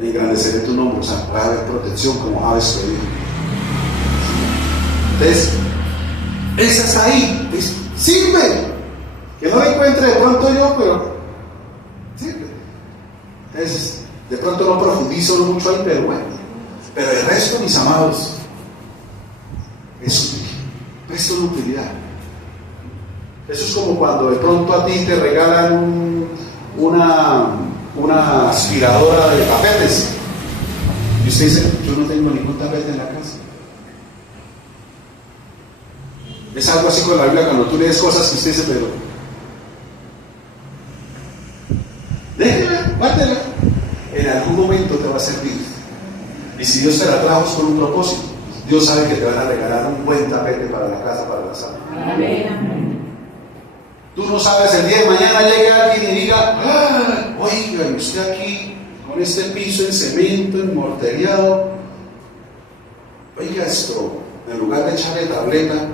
engrandeceré tu nombre. O sea, va a haber protección como Jabes pedía. Entonces, esa está ahí, sirve. Que no la encuentre de pronto yo, pero sirve. Entonces, de pronto no profundizo mucho ahí, pero bueno. Pero el resto, mis amados, es útil. Presto una utilidad. Eso es como cuando de pronto a ti te regalan una aspiradora de tapetes. Y usted dice, yo no tengo ningún tapete en la casa. Es algo así con la Biblia cuando tú lees cosas que usted dice, pero déjela, guárdela. En algún momento te va a servir. Y si Dios te la trajo es con un propósito. Dios sabe que te van a regalar un buen tapete para la casa, para la sala. Amén. Tú no sabes, el día de mañana llegue alguien y diga, oiga, y usted aquí con este piso en cemento, en morteriado, oiga esto, en lugar de echarle tableta,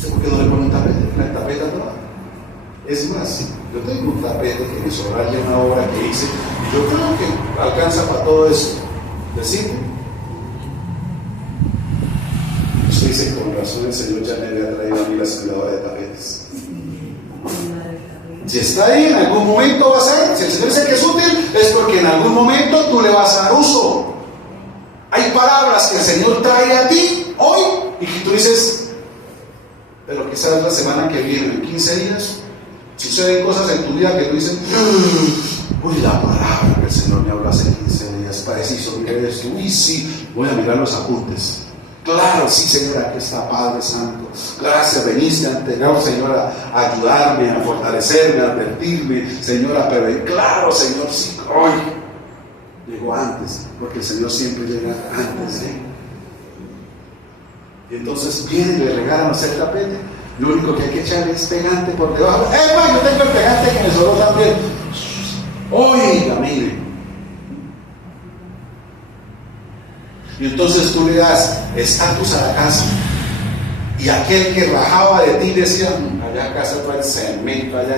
¿Usted por qué no le pone un tapete? La tapeta no va. Es más, yo tengo un tapete que me sobra ya una obra que hice, y yo creo que alcanza para todo eso. ¿Decirme? Usted dice, con razón el Señor ya me había traído a mí la aspiradora de tapetes. Si está ahí, en algún momento va a ser. Si el Señor dice que es útil, es porque en algún momento tú le vas a dar uso. Hay palabras que el Señor trae a ti hoy y que tú dices, pero quizás la semana que viene, en 15 días, suceden cosas en tu vida que tú dices, uy, la palabra que el Señor me habló hace 15 días, preciso, mire esto, uy, sí, voy a mirar los apuntes. Claro, sí, Señor, aquí está Padre Santo. Gracias, veniste ante Dios, Señor, a ayudarme, a fortalecerme, a advertirme, Señor, a prevenir. Claro, Señor, sí, hoy llegó antes, porque el Señor siempre llega antes, ¿eh? Y entonces viene y le regalan el tapete. Lo único que hay que echar es pegante por debajo. ¡Epa! Yo tengo el pegante que me sobró también. Oiga, mire. Y entonces tú le das estatus a la casa. Y aquel que bajaba de ti decía, allá casa todo el cemento, allá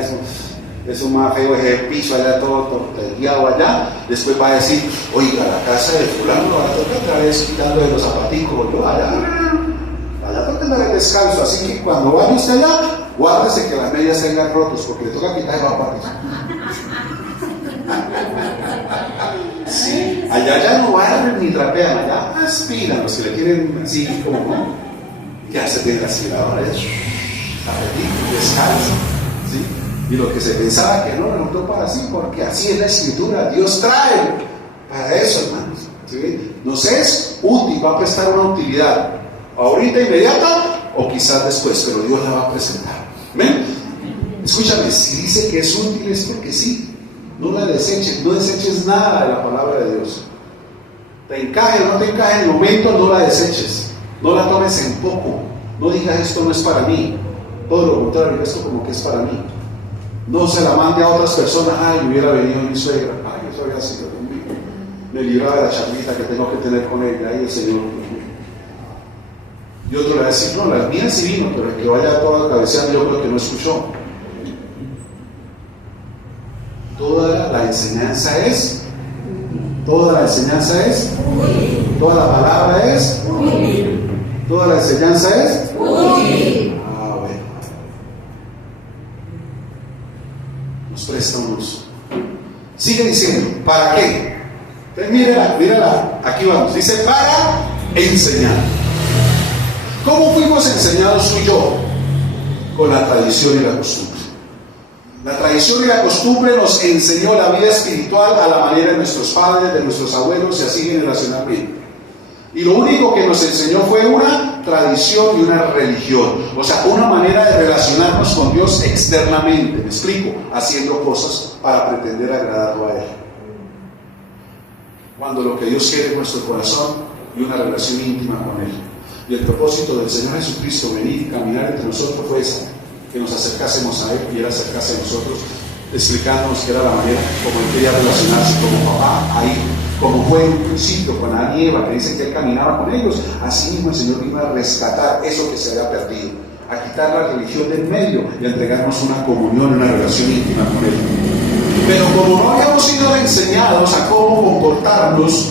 eso más feo, es el piso, allá todo tortellado allá. Después va a decir, oiga, la casa de fulano lo va a tocar otra vez quitando de los zapaticos. Yo allá toca andar descalzo, así que cuando vaya usted allá, guárdese que las medias tengan rotos, porque le toca quitar el zapato. Sí, allá ya no barren ni trapean, allá aspiran, los que le quieren así como, ¿no? Ya se tiene la aspiradora, tapetito, descalzo, ¿sí? Y lo que se pensaba que no, resultó para así, porque así es la Escritura, Dios trae para eso, hermanos, ¿sí? Nos es útil, va a prestar una utilidad, ahorita inmediata o quizás después, pero Dios la va a presentar. ¿Ven? Escúchame, si dice que es útil es porque sí. No la deseches, no deseches nada de la palabra de Dios. Te encaje o no te encaje en el momento, no la deseches. No la tomes en poco. No digas esto no es para mí. Todo lo contrario, esto como que es para mí. No se la mande a otras personas. Ay, hubiera venido mi suegra. Ay, eso había sido conmigo. Me libraba de la charlita que tengo que tener con ella. Ay, el Señor. Y otro le va a decir, no, la mía sí vino, pero el que vaya todo cabeceando yo creo que no escuchó. Toda la enseñanza es, toda la palabra es, toda la enseñanza es, ah, bueno, nos presta un uso. Sigue diciendo, ¿para qué? Entonces, mírala, aquí vamos, dice para enseñar. ¿Cómo fuimos enseñados tú y yo? Con la tradición y la costumbre. La tradición y la costumbre nos enseñó la vida espiritual a la manera de nuestros padres, de nuestros abuelos y así generacionalmente. Y lo único que nos enseñó fue una tradición y una religión. O sea, una manera de relacionarnos con Dios externamente. ¿Me explico? Haciendo cosas para pretender agradarlo a Él. Cuando lo que Dios quiere es nuestro corazón y una relación íntima con Él. Y el propósito del Señor Jesucristo venir y caminar entre nosotros fue esa. Que nos acercásemos a Él y Él acercarse a nosotros, explicándonos que era la manera como Él quería relacionarse como papá a hijo, como fue en un principio con Adán y Eva, que dicen que Él caminaba con ellos. Así mismo el Señor vino a rescatar eso que se había perdido, a quitar la religión del medio y a entregarnos una comunión, una relación íntima con Él. Pero como no habíamos sido enseñados a cómo comportarnos,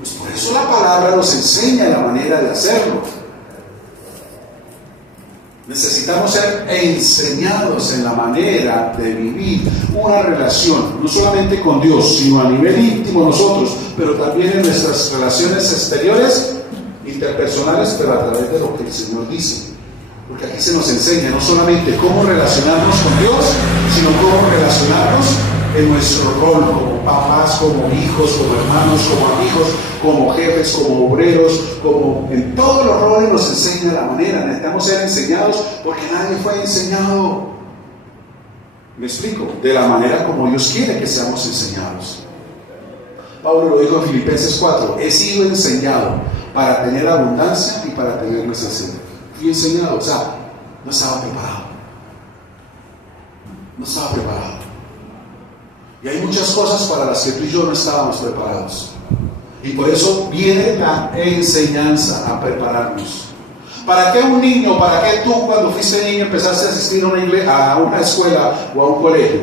pues por eso la palabra nos enseña la manera de hacerlo. Necesitamos ser enseñados en la manera de vivir una relación, no solamente con Dios, sino a nivel íntimo nosotros, pero también en nuestras relaciones exteriores, interpersonales, pero a través de lo que el Señor dice. Porque aquí se nos enseña no solamente cómo relacionarnos con Dios, sino cómo relacionarnos en nuestro rol como papás, como hijos, como hermanos, como amigos, como jefes, como obreros, como en todos los roles nos enseña la manera. Necesitamos ser enseñados porque nadie fue enseñado. ¿Me explico? De la manera como Dios quiere que seamos enseñados. Pablo lo dijo en Filipenses 4, he sido enseñado para tener abundancia y para tener necesidad. Fui enseñado, o sea, no estaba preparado. No estaba preparado. Y hay muchas cosas para las que tú y yo no estábamos preparados. Y por eso viene la enseñanza a prepararnos. ¿Para qué un niño, para qué tú cuando fuiste niño empezaste a asistir a una escuela o a un colegio?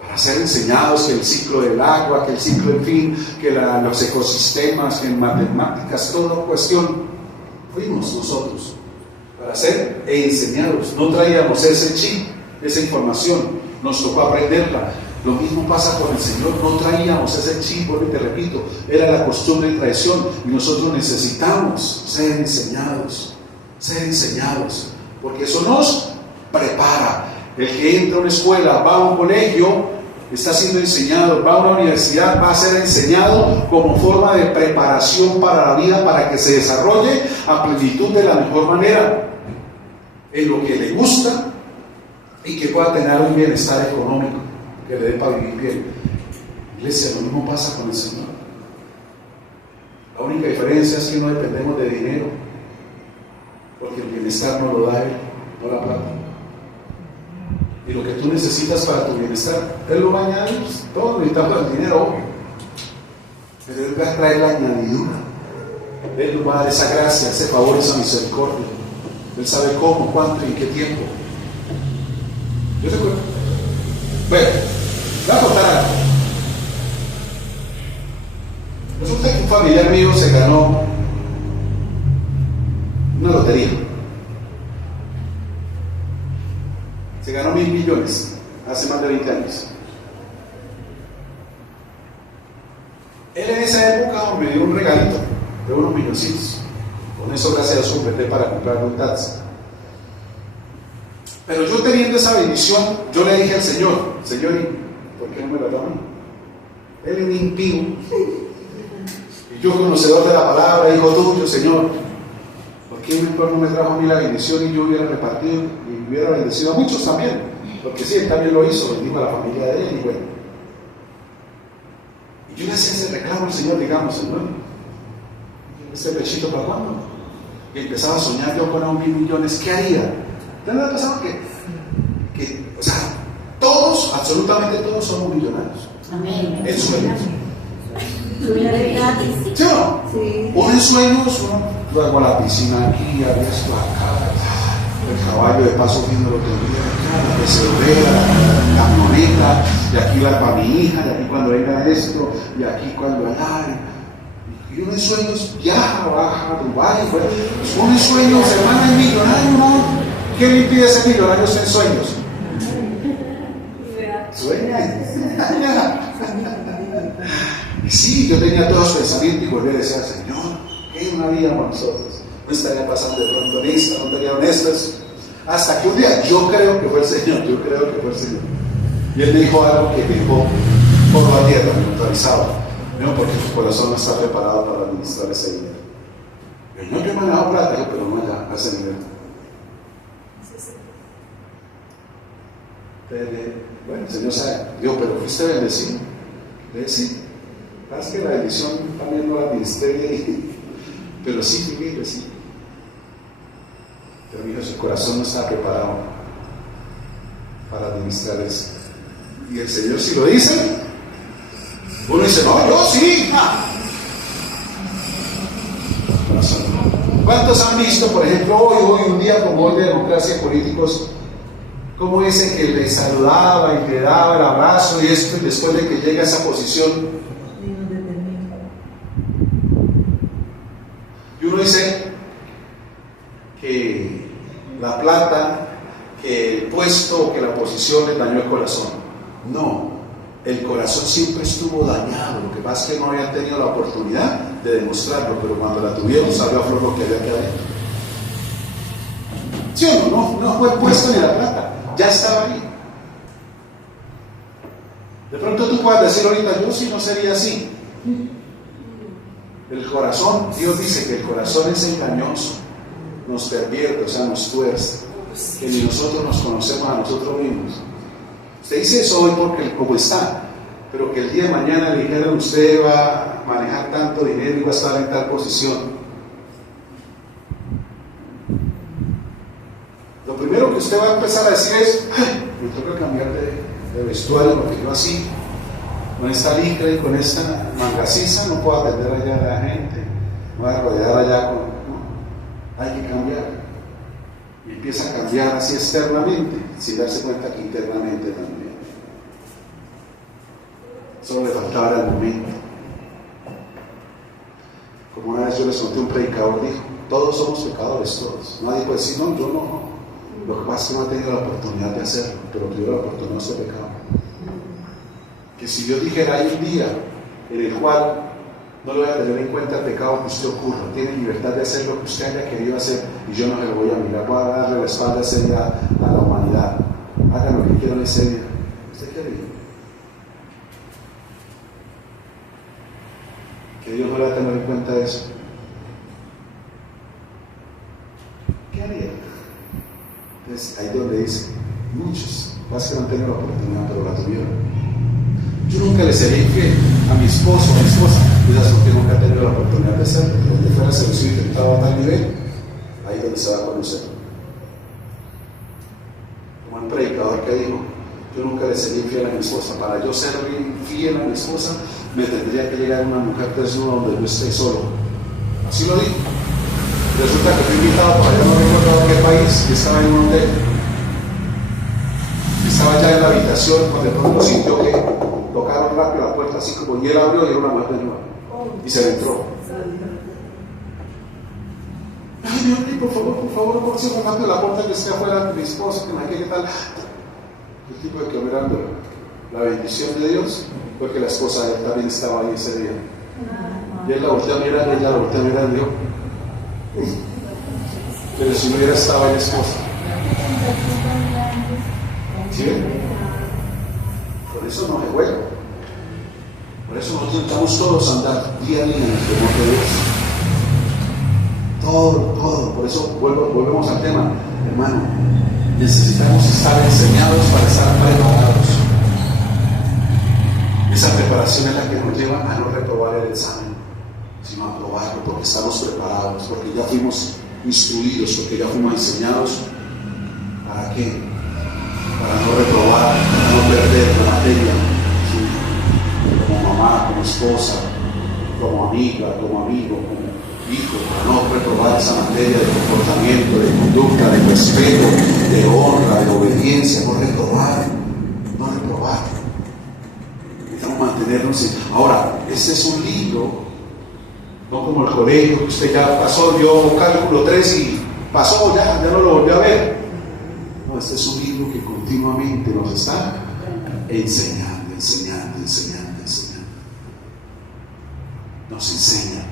Para ser enseñados que el ciclo del agua, que el ciclo, en fin, que los ecosistemas, que en matemáticas, toda cuestión. Fuimos nosotros para ser enseñados. No traíamos ese chip, esa información, nos tocó aprenderla. Lo mismo pasa con el Señor, no traíamos ese chip, porque te repito, era la costumbre y tradición, y nosotros necesitamos ser enseñados, porque eso nos prepara. El que entra a una escuela, va a un colegio, está siendo enseñado, va a una universidad, va a ser enseñado como forma de preparación para la vida, para que se desarrolle a plenitud de la mejor manera, en lo que le gusta y que pueda tener un bienestar económico, que le dé para vivir bien. Iglesia, lo mismo pasa con el Señor. La única diferencia es que no dependemos de dinero, porque el bienestar no lo da Él, no la plata. Y lo que tú necesitas para tu bienestar, Él lo va a añadir. Todos necesitamos el dinero, obvio, pero Él va a traer la añadidura. Él nos va a dar esa gracia, ese favor, esa misericordia. Él sabe cómo, cuánto y en qué tiempo. Yo recuerdo. Bueno, voy a contar algo. Resulta que un familiar mío se ganó una lotería. Se ganó 1.000 millones hace más de 20 años. Él en esa época me dio un regalito de unos milloncitos. Con eso, gracias a Dios, completé para comprarme un taxi. Pero yo, teniendo esa bendición, yo le dije al Señor: Señor, ¿por qué no me la da a mí? Él es un impío, y yo, conocedor de la palabra, hijo tuyo, Señor, ¿por qué mejor no me trajo a mí la bendición y yo hubiera repartido y hubiera bendecido a muchos también? Porque sí, él también lo hizo, bendijo a la familia de él, y bueno. Y yo le hacía ese reclamo al Señor, digamos, Señor, ¿este pechito para cuándo? Y empezaba a soñar yo con 1.000 millones, ¿qué haría? ¿Te ha pasado que, o sea, todos, absolutamente todos somos millonarios? Amén. En sueños. ¿Sí o no? Sí. Uno en sueños, uno luego la piscina aquí, había esto acá, el caballo de paso viendo lo que venía acá, la pesebrera, la camioneta, y aquí la para mi hija, y aquí cuando venga esto, y aquí cuando allá. Y uno en sueños viaja, baja a Dubái, pues, uno en sueños, hermana, es millonario, ¿no? ¿Qué le impide ser millonario en sueños? Sueña. Y sí, yo tenía todos los pensamientos y volví a decir: Señor, ¿qué no haríamos nosotros? No estaría pasando de pronto en esto, no estaría honestos. Hasta que un día, yo creo que fue el Señor, y Él me dijo algo que me dejó por la tierra, me neutralizaba. No, porque tu corazón no está preparado para administrar ese dinero. Yo no he manejado plata, pero no allá, a ese nivel. Bueno, el Señor sabe. Digo, pero fuiste bendecido. Sí. Es que la bendición también no la administré bien, pero sí fui bendecido. Pero mi hijo, su corazón no está preparado para administrar eso. Y el Señor, si lo dice, uno dice: no, yo sí. ¿Cuántos han visto, por ejemplo, hoy un día como hoy de democracia y políticos, cómo dicen que le saludaba y le daba el abrazo y esto, y después de que llega a esa posición, y uno dice que la plata, que el puesto, que la posición le dañó el corazón? No, el corazón siempre estuvo dañado. Lo que pasa es que no habían tenido la oportunidad de demostrarlo, pero cuando la tuvieron salió a flor lo que había que hacer. ¿Sí o no? No fue puesto ni la plata, ya estaba ahí. De pronto tú puedes decir ahorita: yo sí no sería así. El corazón, Dios dice que el corazón es engañoso, nos pervierte, o sea, nos tuerce, que ni nosotros nos conocemos a nosotros mismos. Usted dice eso hoy porque como está, pero que el día de mañana le dijeran: usted va a manejar tanto dinero y va a estar en tal posición. Lo primero que usted va a empezar a decir es: ay, me toca cambiar de vestuario porque yo así con esta licra y con esta mangacisa no puedo atender allá a la gente, me voy a rodear allá con... No, hay que cambiar. Y empieza a cambiar así externamente, sin darse cuenta que internamente también. Solo le faltaba el momento. Como una vez yo les conté, un predicador dijo: todos somos pecadores, todos. Nadie puede decir, no, yo no. Lo que pasa es que no he tenido la oportunidad de hacerlo, pero tuve la oportunidad de hacer pecado. Que si Dios dijera, hay un día en el cual no le voy a tener en cuenta el pecado que usted ocurra, tiene libertad de hacer lo que usted haya querido hacer y yo no se lo voy a mirar, voy a darle la espalda ese día a la humanidad. Hagan lo que quieran ese día. ¿Usted qué haría? Que Dios no le va a tener en cuenta eso. ¿Qué haría? Entonces ahí es donde dice, muchos, vas que no han tenido la oportunidad, pero la tuvieron. Yo nunca le sería infiel a mi esposo o a mi esposa, quizás porque nunca he tenido la oportunidad de hacerlo. Donde fuera seducido y tentado a tal nivel, ahí es donde se va a conocer. Como el predicador que dijo, yo nunca le sería infiel a mi esposa. Para yo ser infiel a mi esposa, me tendría que llegar una mujer desnuda donde yo esté solo. Así lo dijo. Resulta que fui invitado para allá, no recuerdo qué país, y estaba en un hotel. Estaba ya en la habitación, cuando de pronto sintió que tocaron rápido la puerta, así como, y él abrió y era una mujer de nuevo. Y se le entró. Ay, Dios mío, por favor, por si rápido la puerta que esté afuera de mi esposa, que me quede, ¿qué tal? El tipo de que mirando la bendición de Dios fue que la esposa de él también estaba ahí ese día. Y él la volteó a mirar, ella la volteó a mirar y dijo, pero si no hubiera estado ahí la esposa. ¿Sí ven? Por eso no me juego. Por eso nos intentamos todos andar día a día en el temor de Dios. Todo. Por eso volvemos al tema, hermano. Necesitamos estar enseñados para estar preparados. Esa preparación es la que nos lleva a no reprobar el examen, sino a aprobarlo, porque estamos preparados, porque ya fuimos instruidos, porque ya fuimos enseñados. ¿Para qué? Para no reprobar, para no perder la materia, ¿sí? Como mamá, como esposa, como amiga, como amigo, como hijo, para no reprobar esa materia de comportamiento, de conducta, de respeto, de honra, de obediencia, no reprobar. Necesitamos mantenernos en... Ahora, este es un libro, no como el colegio, que usted ya pasó, dio cálculo 3 y pasó, ya no lo volvió a ver. No, este es un libro que continuamente nos está enseñando. Nos enseña.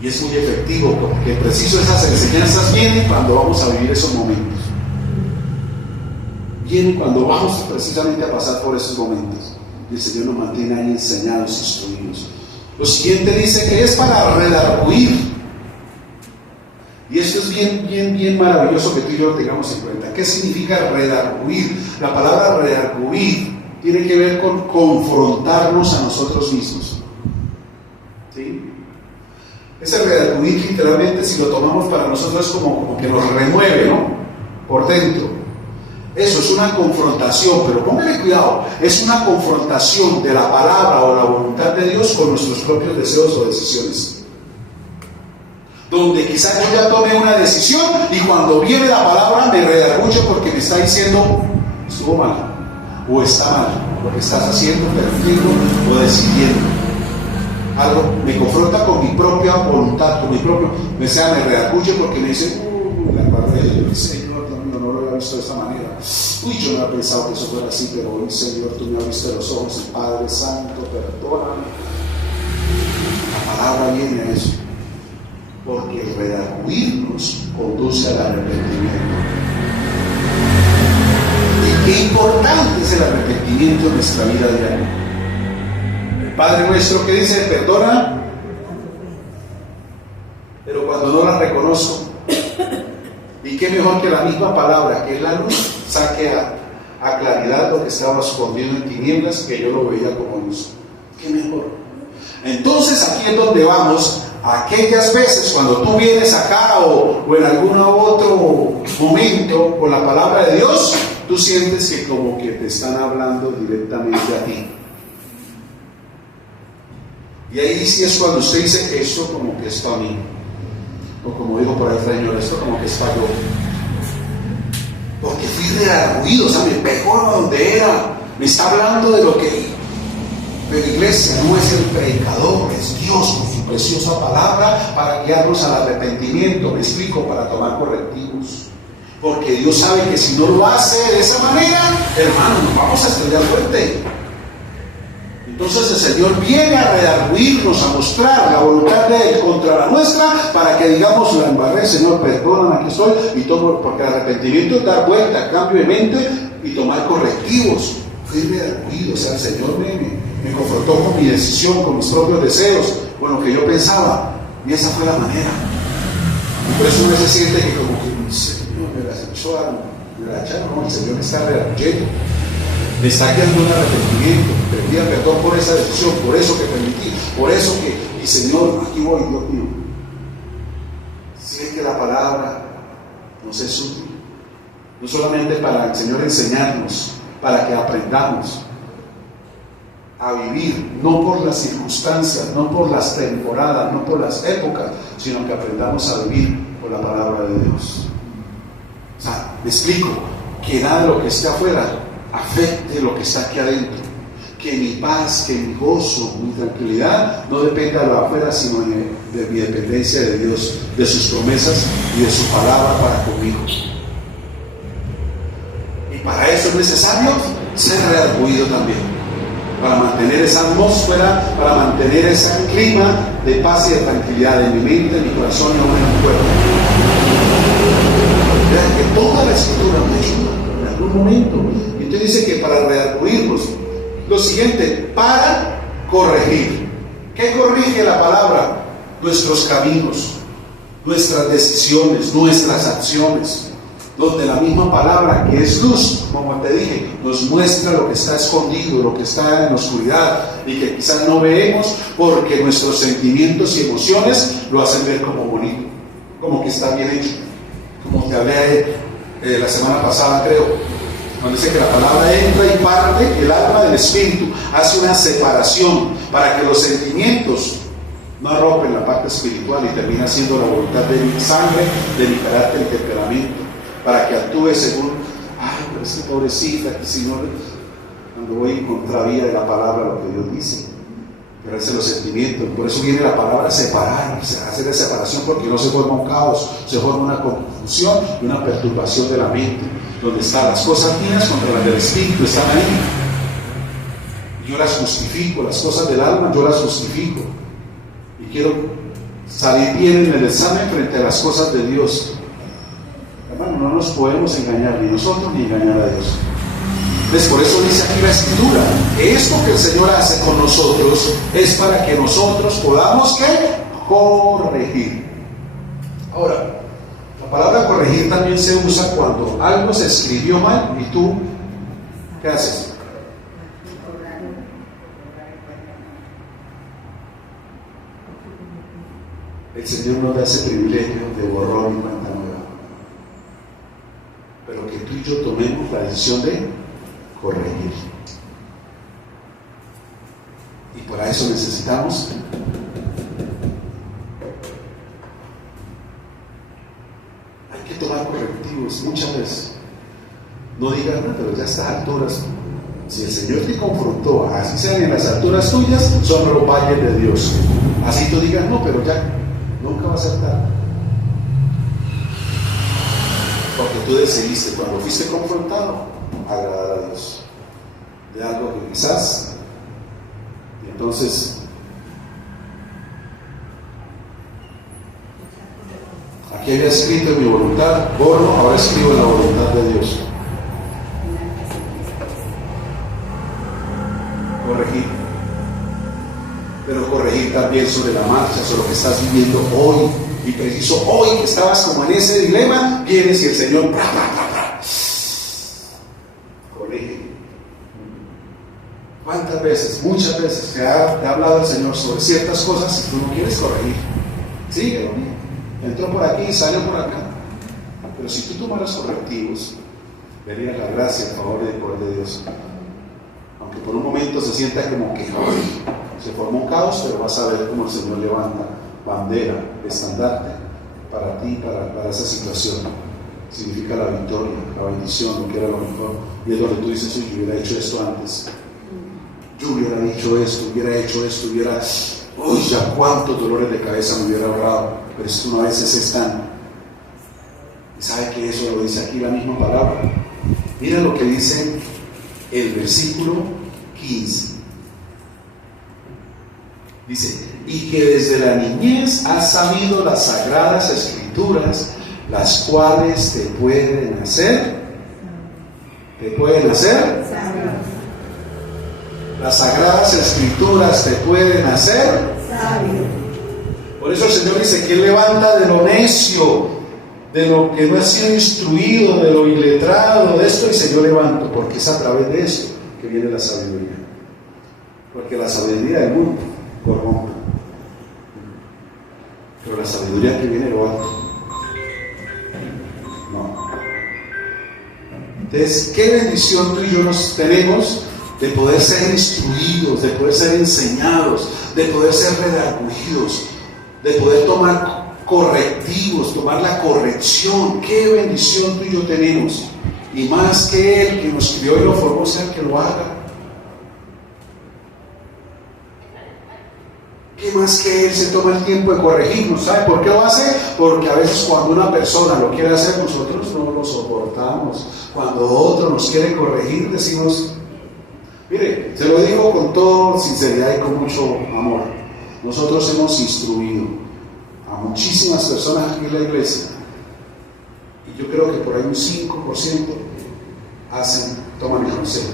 Y es muy efectivo, porque preciso esas enseñanzas vienen cuando vamos a vivir esos momentos. Vienen cuando vamos precisamente a pasar por esos momentos. Y el Señor nos mantiene ahí enseñados, instruidos. Lo siguiente dice que es para redarguir. Y esto es bien maravilloso que tú y yo lo tengamos en cuenta. ¿Qué significa redarguir? La palabra redarguir tiene que ver con confrontarnos a nosotros mismos. ¿Sí? Ese redarguir literalmente, si lo tomamos para nosotros, es como que nos remueve, ¿no? Por dentro. Eso es una confrontación, pero póngale cuidado, es una confrontación de la palabra o la voluntad de Dios con nuestros propios deseos o decisiones. Donde quizás yo ya tomé una decisión y cuando viene la palabra me redarguyo porque me está diciendo estuvo mal o está mal lo que estás haciendo, permitiendo o decidiendo. Algo me confronta con mi propia voluntad, con mi propio, me redarguyo porque me dice la palabra del Señor, no lo había visto de esta manera. Yo no había pensado que eso fuera así, pero hoy, Señor, tú me abriste los ojos, y Padre Santo, perdóname. La palabra viene a eso, porque el redarguirnos conduce al arrepentimiento. Y qué importante es el arrepentimiento en nuestra vida diaria. El Padre nuestro que dice, perdona, pero cuando no la reconozco, y qué mejor que la misma palabra, que es la luz, saque a claridad lo que estaba escondido en tinieblas, que yo lo veía como luz. Qué mejor. Entonces aquí es donde vamos aquellas veces cuando tú vienes acá o en algún otro momento con la palabra de Dios, tú sientes que como que te están hablando directamente a ti. Y ahí sí es cuando usted dice, esto como que es para mí. O como dijo por ahí el Señor, esto como que es para yo. Porque fui redarguido, o sea, me pegó a donde era. Me está hablando de lo que... Pero iglesia, no es el predicador, es Dios con su preciosa palabra para guiarnos al arrepentimiento. Me explico, para tomar correctivos. Porque Dios sabe que si no lo hace de esa manera, hermano, nos vamos a estrellar fuerte. Entonces el Señor viene a redarguirnos, a mostrar la voluntad de Él contra la nuestra, para que digamos, la embarré, Señor, perdóname, aquí estoy, y tomo, porque el arrepentimiento es dar vuelta, cambio de mente y tomar correctivos. Fui redarguido, o sea, el Señor me confrontó con mi decisión, con mis propios deseos, con lo que yo pensaba, y esa fue la manera. Y por eso uno se siente que como que, Señor, me las echó a me la echaron, no, el Señor me está redarguyendo. Me está quedando un arrepentimiento, pedía perdón por esa decisión, por eso que permití, por eso que, y Señor, aquí voy, Dios mío. Si es que la palabra nos es útil, no solamente para el Señor enseñarnos, para que aprendamos a vivir, no por las circunstancias, no por las temporadas, no por las épocas, sino que aprendamos a vivir por la palabra de Dios. O sea, me explico, que nada de lo que esté afuera afecte lo que está aquí adentro, que mi paz, que mi gozo, mi tranquilidad no dependa de lo afuera, sino de mi dependencia de Dios, de sus promesas y de su palabra para conmigo. Y para eso es necesario ser redarguido también, para mantener esa atmósfera, para mantener ese clima de paz y de tranquilidad en mi mente, en mi corazón y en mi cuerpo. Vean que toda la escritura me ayuda en algún momento. Entonces dice que para redarguirnos, lo siguiente, para corregir. ¿Qué corrige la palabra? Nuestros caminos, nuestras decisiones, nuestras acciones. Donde la misma palabra, que es luz, como te dije, nos muestra lo que está escondido, lo que está en la oscuridad y que quizás no vemos porque nuestros sentimientos y emociones lo hacen ver como bonito, como que está bien hecho. Como te hablé la semana pasada, creo. Cuando dice que la palabra entra y parte el alma del espíritu, hace una separación para que los sentimientos no arropen la parte espiritual y termina siendo la voluntad de mi sangre, de mi carácter y temperamento, para que actúe según, ay, pero es que pobrecita, que si no, cuando voy en contravía de la palabra, lo que Dios dice, pero hace los sentimientos. Por eso viene la palabra separar, hacer la separación, porque no se forma un caos, se forma una confusión y una perturbación de la mente, donde están las cosas mías contra las del espíritu, están ahí. Yo las justifico, las cosas del alma yo las justifico. Y quiero salir bien en el examen frente a las cosas de Dios. Hermano, no nos podemos engañar, ni nosotros ni engañar a Dios. Entonces, por eso dice aquí la Escritura, que esto que el Señor hace con nosotros es para que nosotros podamos, ¿qué? Corregir. Ahora, la palabra corregir también se usa cuando algo se escribió mal y tú, ¿qué haces? El Señor nos da ese privilegio de borrón y cuenta nueva. Pero que tú y yo tomemos la decisión de corregir. Y para eso necesitamos hay que tomar correctivos muchas veces. No digas, no, pero ya a estas alturas, si el Señor te confrontó, así sean en las alturas tuyas, son los valles de Dios. Así tú digas, no, pero ya nunca va a ser tarde. Porque tú decidiste, cuando fuiste confrontado, agradar a Dios de algo que quizás, y entonces aquí había escrito en mi voluntad, borro, ahora escribo en la voluntad de Dios. Corregir, pero corregir también sobre la marcha, sobre lo que estás viviendo hoy, y preciso hoy que estabas como en ese dilema, vienes y el Señor corrige. ¿Cuántas veces? Muchas veces te ha hablado el Señor sobre ciertas cosas y tú no quieres corregir. sigue lo mismo. Entró por aquí y salió por acá. Pero si tú tomas los correctivos, verías la gracia, el favor y el poder de Dios. Aunque por un momento se sienta como que se formó un caos, pero vas a ver cómo el Señor levanta bandera, estandarte para ti, para esa situación. Significa la victoria, la bendición, lo que era lo mejor. Y es donde tú dices, uy, yo hubiera hecho esto antes. Yo hubiera hecho esto, uy, ya cuántos dolores de cabeza me hubiera ahorrado. Pero esto una vez es tan. ¿Y sabe que eso lo dice aquí la misma palabra? Mira lo que dice el versículo 15. Dice, y que desde la niñez has sabido las sagradas escrituras, las cuales te pueden hacer. Las sagradas escrituras te pueden hacer sabio. Por eso el Señor dice que Él levanta de lo necio, de lo que no ha sido instruido, de lo iletrado, de esto, y se yo levanto, porque es a través de esto que viene la sabiduría. Porque la sabiduría del mundo corrompe, pero la sabiduría que viene de lo alto, no. Entonces, qué bendición tú y yo nos tenemos de poder ser instruidos, de poder ser enseñados, de poder ser redarguidos, de poder tomar correctivos, tomar la corrección. Qué bendición tú y yo tenemos. Y más que Él que nos crió y lo formó, sea el que lo haga. ¿Qué más que Él se toma el tiempo de corregirnos? ¿Sabe por qué lo hace? Porque a veces cuando una persona lo quiere hacer, nosotros no lo soportamos. Cuando otro nos quiere corregir, decimos, mire, se lo digo con toda sinceridad y con mucho amor. Nosotros hemos instruido a muchísimas personas aquí en la iglesia, y yo creo que por ahí un 5% toman el consejo,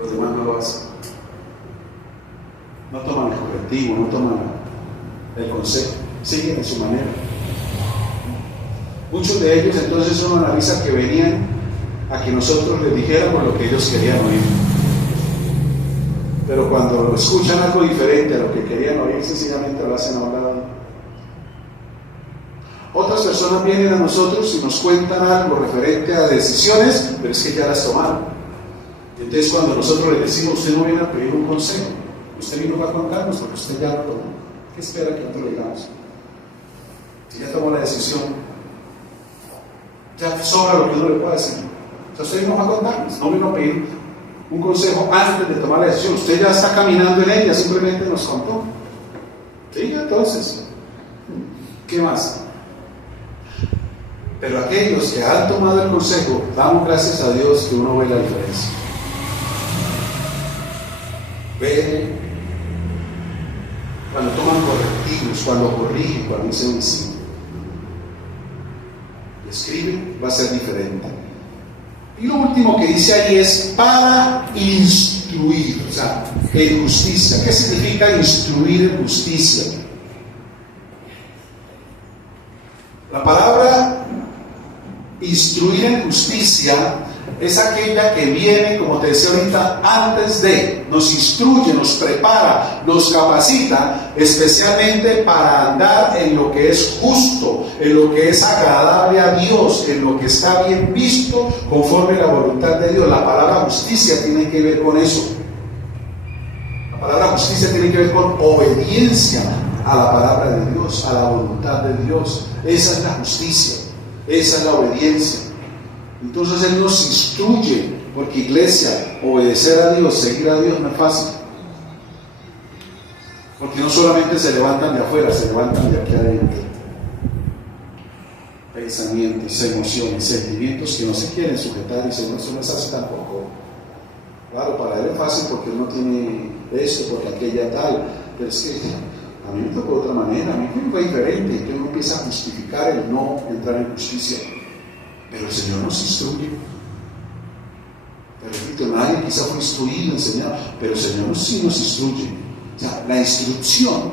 los demás no lo hacen. No toman el correctivo, no toman el consejo, siguen en su manera. Muchos de ellos entonces uno analiza que venían a que nosotros les dijéramos lo que ellos querían oír. Pero cuando escuchan algo diferente a lo que querían oír, sencillamente lo hacen a un lado. Otras personas vienen a nosotros y nos cuentan algo referente a decisiones, pero es que ya las tomaron. Entonces cuando nosotros les decimos, usted no viene a pedir un consejo, usted vino para contarnos porque usted ya lo tomó. ¿Qué espera que nosotros le digamos? Si ya tomó la decisión, ya sobra lo que uno le pueda decir. O sea, usted vino para contarnos, no vino a pedir un consejo antes de tomar la decisión. Usted ya está caminando en ella, simplemente nos contó. ¿Sí? Entonces, ¿qué más? Pero aquellos que han tomado el consejo, damos gracias a Dios que uno ve la diferencia. Ve cuando toman correctivos, cuando corrigen, cuando dicen un sí. Escriben, va a ser diferente. Y lo último que dice ahí es para instruir, o sea, en justicia. ¿Qué significa instruir en justicia? La palabra instruir en justicia es aquella que viene, como te decía ahorita, antes de, nos instruye, nos prepara, nos capacita, especialmente para andar en lo que es justo, en lo que es agradable a Dios, en lo que está bien visto, conforme a la voluntad de Dios. La palabra justicia tiene que ver con eso. La palabra justicia tiene que ver con obediencia a la palabra de Dios, a la voluntad de Dios. Esa es la justicia, esa es la obediencia. Entonces Él nos instruye, porque iglesia, obedecer a Dios, seguir a Dios no es fácil. Porque no solamente se levantan de afuera, se levantan de aquí adentro. Pensamientos, emociones, sentimientos que no se quieren sujetar, y eso no es así tampoco. Claro, para Él es fácil porque Él no tiene esto, porque aquella tal, pero es que a mí me tocó de otra manera, a mí me fue diferente, entonces uno empieza a justificar el no entrar en justicia. Pero el Señor nos instruye. Pero repito, nadie quizá fue instruido, enseñado, pero el Señor sí nos instruye. O sea, la instrucción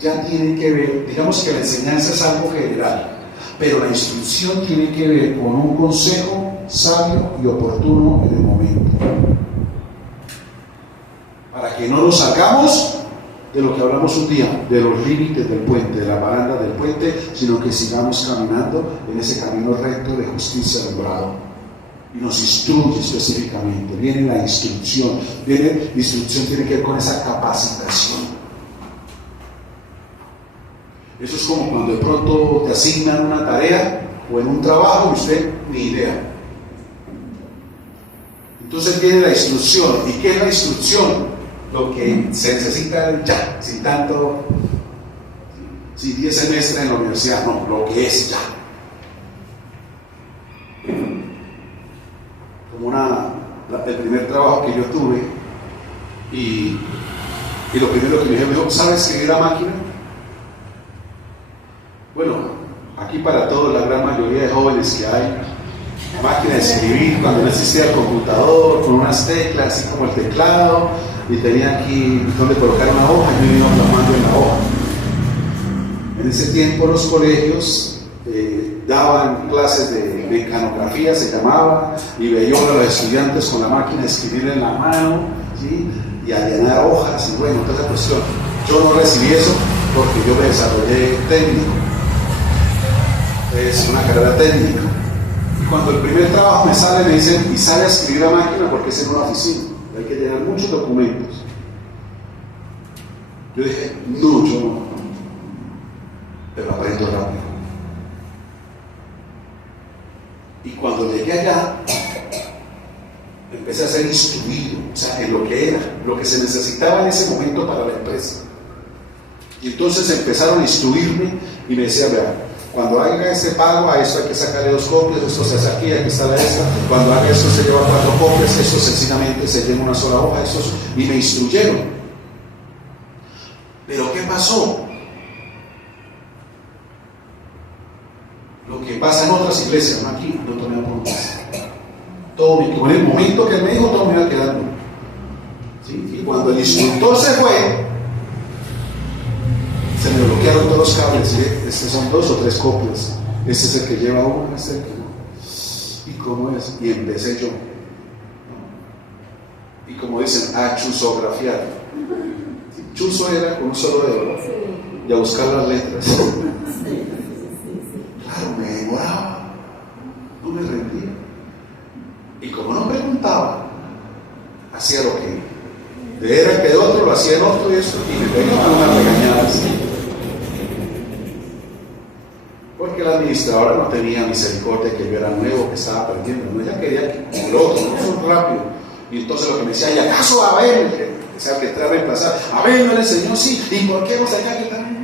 ya tiene que ver, digamos que la enseñanza es algo general, pero la instrucción tiene que ver con un consejo sabio y oportuno en el momento. Para que no nos salgamos de lo que hablamos un día, de los límites del puente, de la baranda del puente, sino que sigamos caminando en ese camino recto de justicia alumbrado. Y nos instruye específicamente, viene la instrucción, la instrucción tiene que ver con esa capacitación. Eso es como cuando de pronto te asignan una tarea o en un trabajo y usted ni idea. Entonces viene la instrucción. ¿Y qué es la instrucción? Lo que se necesita ya, sin tanto, sin 10 semestres en la universidad, no, lo que es ya. Como el primer trabajo que yo tuve, y lo primero que me dijo, ¿sabes escribir la máquina? Bueno, aquí para todos, la gran mayoría de jóvenes que hay, máquina de escribir, cuando no existía el computador, con unas teclas, así como el teclado, y tenía aquí donde colocar una hoja y me iba plasmando en la hoja. En ese tiempo los colegios daban clases de mecanografía, se llamaba, y veía a los estudiantes con la máquina de escribir en la mano, ¿sí? Y a llenar hojas, y bueno, toda esa cuestión. Yo no recibí eso porque yo me desarrollé técnico, es una carrera técnica. Y cuando el primer trabajo me sale, me dicen, y sale a escribir la máquina porque es en una oficina. Hay que llenar muchos documentos. Yo dije, no, yo no. Pero aprendo rápido. Y cuando llegué allá, empecé a ser instruido, o sea, en lo que era, lo que se necesitaba en ese momento para la empresa. Y entonces empezaron a instruirme y me decían, vea, cuando haga este pago, a esto hay que sacarle 2 copias, esto se hace aquí, aquí está la esta, cuando haga esto se lleva 4 copias, esto sencillamente se lleva una sola hoja, y me instruyeron. Pero ¿qué pasó? Lo que pasa en otras iglesias, no aquí, no tomé apuntes. En el momento que él me dijo, todo me iba quedando. ¿Sí? Y cuando el instructor se fue, se me bloquearon todos los cables, ¿sí? Estos son 2 o 3 copias, este es el que lleva uno, este es el que no. ¿Y cómo es? Y empecé yo, y como dicen, a chusografiar. Chuzo era con un solo dedo, y a buscar las letras. Claro, me demoraba, no me rendía, y como no preguntaba, hacía lo que de era que de otro lo hacía el otro, y eso, y me pegaban unas regañadas. Porque la administradora no tenía misericordia que yo era nuevo, que estaba aprendiendo, no, ella quería que el otro, no fue rápido. Y entonces lo que me decía, ¿y acaso Abel, que sea que entraba a reemplazar? Abel no le enseñó, sí, ¿y por qué vos acá que también?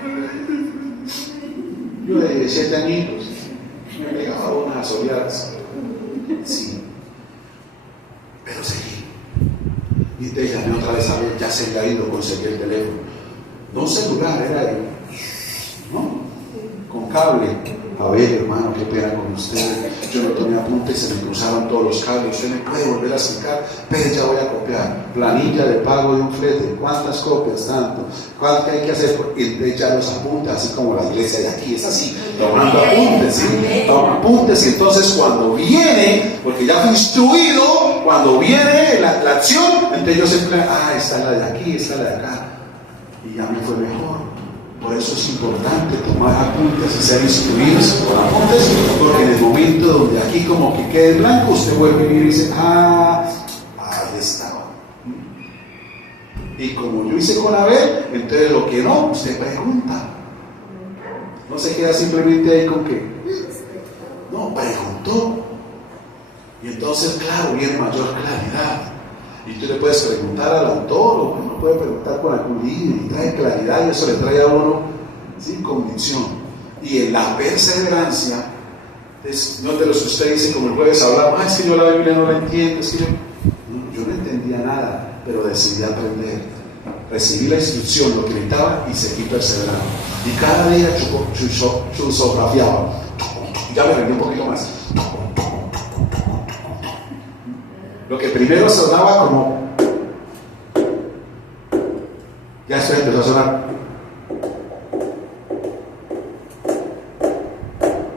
Yo de 7 añitos me pegaba unas oleadas, sí, pero seguí. Y te llamé otra vez a ver, ya se había ido, conseguí el teléfono. No un celular, era de, ¿no? Con cable. A ver, hermano, qué pena con usted. Yo no tomé apunte y se me cruzaron todos los cables. Usted me puede volver a explicar, pero ya voy a copiar. Planilla de pago de un flete. ¿Cuántas copias? Tanto. ¿Cuánto hay que hacer? Y ya los apunta, así como la iglesia de aquí. Es así, tomando apuntes, ¿sí? Tomando apuntes. Y entonces cuando viene, porque ya fue instruido, cuando viene la acción, entonces yo siempre, está la de aquí, está la de acá. Y ya me fue mejor. Por eso es importante tomar apuntes y ser instruidos con apuntes, porque en el momento donde aquí como que quede blanco, usted vuelve a ir y dice, ahí estaba. Y como yo hice con Abel, entonces lo que no, usted pregunta. No se queda simplemente ahí con que, no, preguntó. Y entonces, claro, viene mayor claridad. Y tú le puedes preguntar al autor, o uno puede preguntar con algún líder y trae claridad, y eso le trae a uno sin convicción. Y en la perseverancia, no de los que usted dice, como el jueves hablaba, es que yo la Biblia no la entiendo, es que yo no entendía nada, pero decidí aprender. Recibí la instrucción, lo que necesitaba y seguí perseverando. Y cada día chusografiaba. Ya me rendí un poquito más. Lo que primero sonaba como, ya esto empezó a sonar,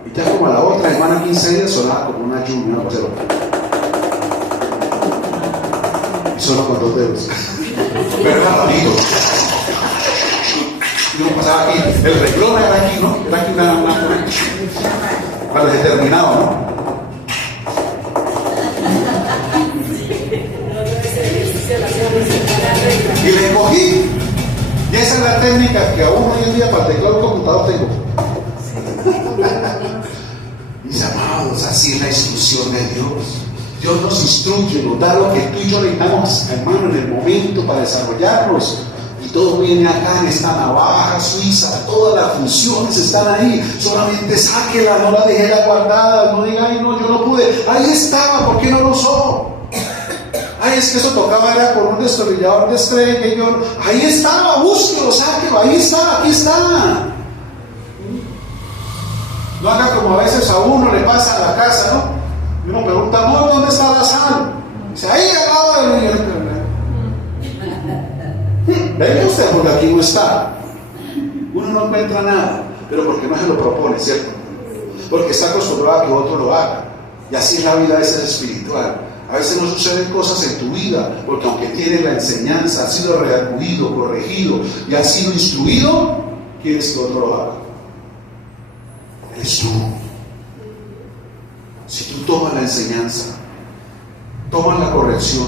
y ya como a la otra semana, 15 días, sonaba como una lluvia, una cosa loca, y solo con 2 dedos, pero era bonito. Y uno pasaba aquí, el renglón era aquí, ¿no? Era aquí una cuando se terminaba, ¿no? Y le cogí. Y esa es la técnica que aún hoy en día para el teclado del computador tengo. Mis amados, así es la instrucción de Dios. Dios nos instruye, nos da lo que tú y yo necesitamos, hermano, en el momento para desarrollarnos. Y todo viene acá en esta navaja suiza, todas las funciones están ahí. Solamente sáquela, no la dejé la guardada, no diga, ay no, yo no pude. Ahí estaba, ¿por qué no lo usó? Ay, es que eso tocaba era con un destornillador de estrella. Y yo, ahí estaba, búsquelo, sáquelo, ahí está, aquí está. No haga como a veces a uno le pasa en la casa, ¿no? Y uno pregunta, amor, ¿dónde está la sal? Dice, ahí al lado del niño. Venga usted, porque aquí no está. Uno no encuentra nada, pero porque no se lo propone, ¿cierto? Porque está acostumbrado a que otro lo haga. Y así es la vida a veces espiritual. A veces no suceden cosas en tu vida, porque aunque tienes la enseñanza, has sido redarguido, corregido y has sido instruido, quieres que otro lo haga. Eres tú. Si tú tomas la enseñanza, tomas la corrección,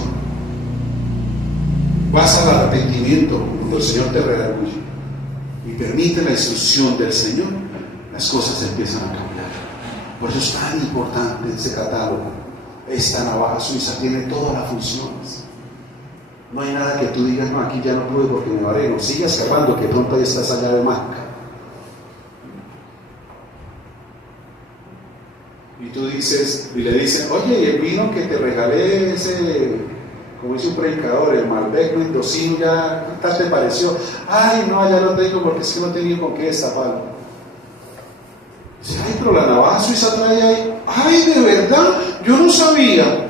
vas al arrepentimiento cuando el Señor te redarguye y permite la instrucción del Señor, las cosas empiezan a cambiar. Por eso es tan importante ese catálogo. Esta navaja suiza tiene todas las funciones. No hay nada que tú digas, no, aquí ya no pude porque me varé. No sigas cavando, que pronto ahí estás allá de marca. Y tú dices, y le dicen, oye, y el vino que te regalé, ese, como dice un predicador, el Malbec mendocino, ya, ¿qué tal te pareció? Ay, no, ya lo tengo porque es que no tenía con qué destaparlo. Dice, ay, pero la navaja suiza trae ahí. Ay, de verdad, yo no sabía.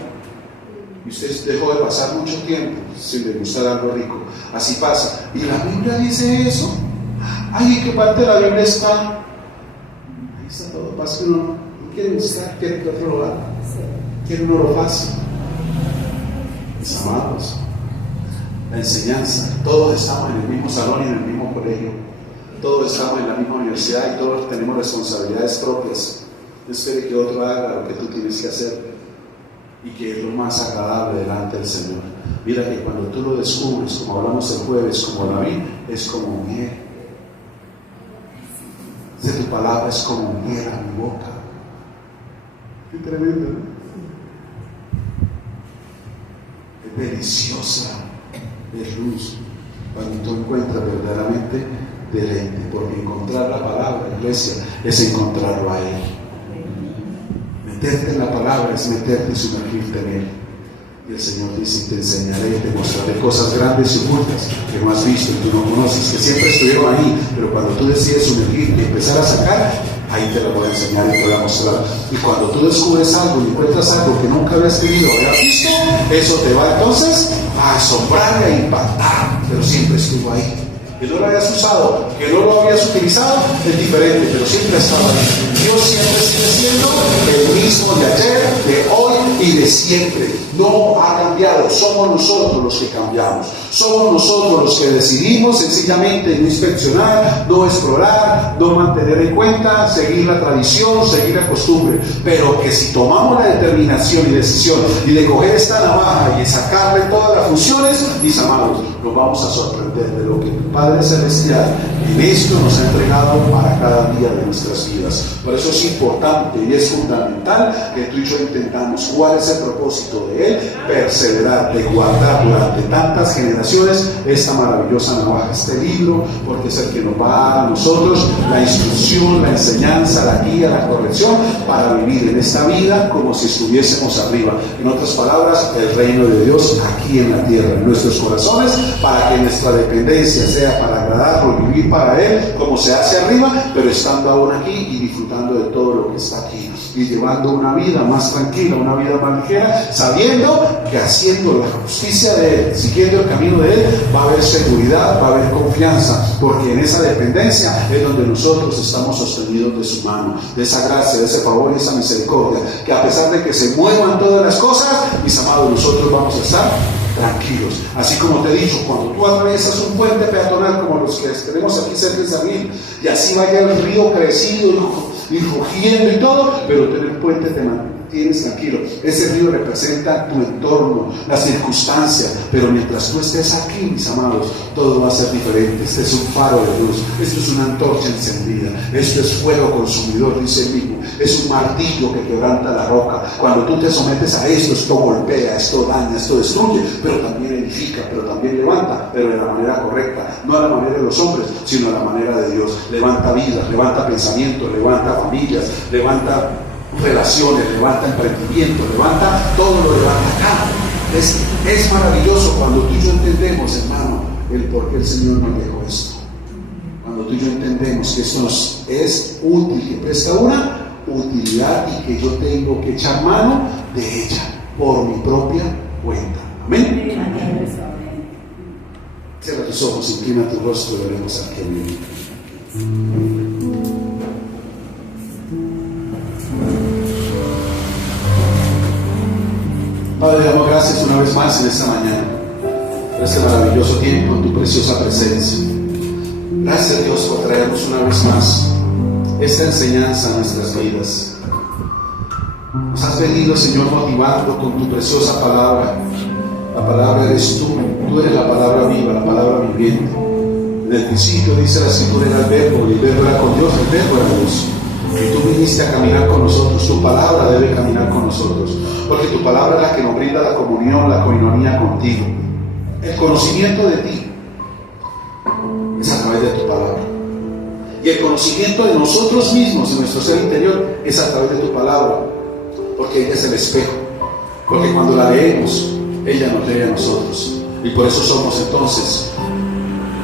Y usted dejó de pasar mucho tiempo sin degustar algo rico. Así pasa. ¿Y la Biblia dice eso? Ay, ¿en qué parte de la Biblia está? Ahí está todo. Pasa que uno no quiere buscar, quiere que otro lo haga. Quiere uno lo fácil. Mis amados, la enseñanza, todos estamos en el mismo salón y en el mismo colegio. Todos estamos en la misma universidad y todos tenemos responsabilidades propias. No espere que otro haga lo que tú tienes que hacer y que es lo más agradable delante del Señor. Mira que cuando tú lo descubres, como hablamos el jueves, como la vi, es como miel. De tu palabra es como miel a mi boca. Qué tremendo, ¿no? Es deliciosa, es luz. Cuando tú encuentras verdaderamente deleite, porque encontrar la palabra, iglesia, es encontrarlo a Él. Meterte en la palabra es meterte y sumergirte en Él. Y el Señor dice, te enseñaré y te mostraré cosas grandes y ocultas que no has visto y tú no conoces, que siempre estuvieron ahí, pero cuando tú decides sumergirte y empezar a sacar, ahí te lo voy a enseñar y te voy a mostrar. Y cuando tú descubres algo y encuentras algo que nunca habías tenido o habías visto, eso te va entonces a asombrar y a impactar, pero siempre estuvo ahí. Que no lo hayas usado, que no lo habías utilizado, es diferente, pero siempre ha estado ahí. Dios siempre sigue siendo el mismo de ayer, de hoy y de siempre. No ha cambiado, somos nosotros los que cambiamos. Somos nosotros los que decidimos sencillamente no inspeccionar, no explorar, no mantener en cuenta, seguir la tradición, seguir la costumbre. Pero que si tomamos la determinación y decisión y de coger esta navaja y de sacarle todas las funciones, mis amados, nos vamos a sorprender de lo que el Padre Celestial en esto nos ha entregado para cada día de nuestras vidas. Por eso es importante y es fundamental que tú y yo intentamos cuál es el propósito de Él, perseverar, de guardar durante tantas generaciones esta maravillosa navaja, este libro, porque es el que nos va a dar a nosotros la instrucción, la enseñanza, la guía, la corrección para vivir en esta vida como si estuviésemos arriba. En otras palabras, el reino de Dios aquí en la tierra, en nuestros corazones, para que nuestra dependencia sea para agradarlo y vivir para Él como se hace arriba, pero estando aún aquí y disfrutando de todo lo que está aquí. y llevando una vida más tranquila, una vida más ligera, sabiendo que haciendo la justicia de Él, siguiendo el camino de Él, va a haber seguridad, va a haber confianza, porque en esa dependencia es donde nosotros estamos sostenidos de su mano, de esa gracia, de ese favor y esa misericordia, que a pesar de que se muevan todas las cosas, mis amados, nosotros vamos a estar tranquilos. Así como te he dicho, cuando tú atraviesas un puente peatonal como los que tenemos aquí cerca de San Miguel, y así vaya el río crecido y rugiendo y todo, pero tú en el puente te mantienes tranquilo. Ese río representa tu entorno, las circunstancias, pero mientras tú estés aquí, mis amados, todo va a ser diferente. Este es un faro de luz, esto es una antorcha encendida, esto es fuego consumidor, dice el mismo, es un martillo que quebranta la roca. Cuando tú te sometes a esto golpea, esto daña, esto destruye, pero también edifica, pero también levanta, pero de la manera correcta, no a la manera de los hombres, sino a la manera de Dios. Levanta vidas, levanta pensamientos, levanta familias, levanta relaciones, levanta emprendimiento, levanta todo, lo levanta acá. Es maravilloso cuando tú y yo entendemos, hermano, el por qué el Señor nos dejó esto. Cuando tú y yo entendemos que esto nos es útil, que presta una utilidad y que yo tengo que echar mano de ella por mi propia cuenta. Amén. Cierra tus ojos, inclina tu rostro y veremos aquí en mí. Padre, damos gracias una vez más en esta mañana por este maravilloso tiempo en tu preciosa presencia. Gracias, Dios, por traernos una vez más esta enseñanza a nuestras vidas. Nos has venido, Señor, motivando con tu preciosa palabra. La palabra eres tú eres la palabra viva, la palabra viviente. En el principio, dice la Escritura, era el verbo, y el verbo era con Dios, el verbo era Dios. Y tú viniste a caminar con nosotros, tu palabra debe caminar con nosotros, porque tu palabra es la que nos brinda la comunión, la coinonía contigo. El conocimiento de ti es a través de tu palabra. Y el conocimiento de nosotros mismos, de nuestro ser interior, es a través de tu palabra, porque ella es el espejo. Porque cuando la leemos, ella nos lee a nosotros. Y por eso somos entonces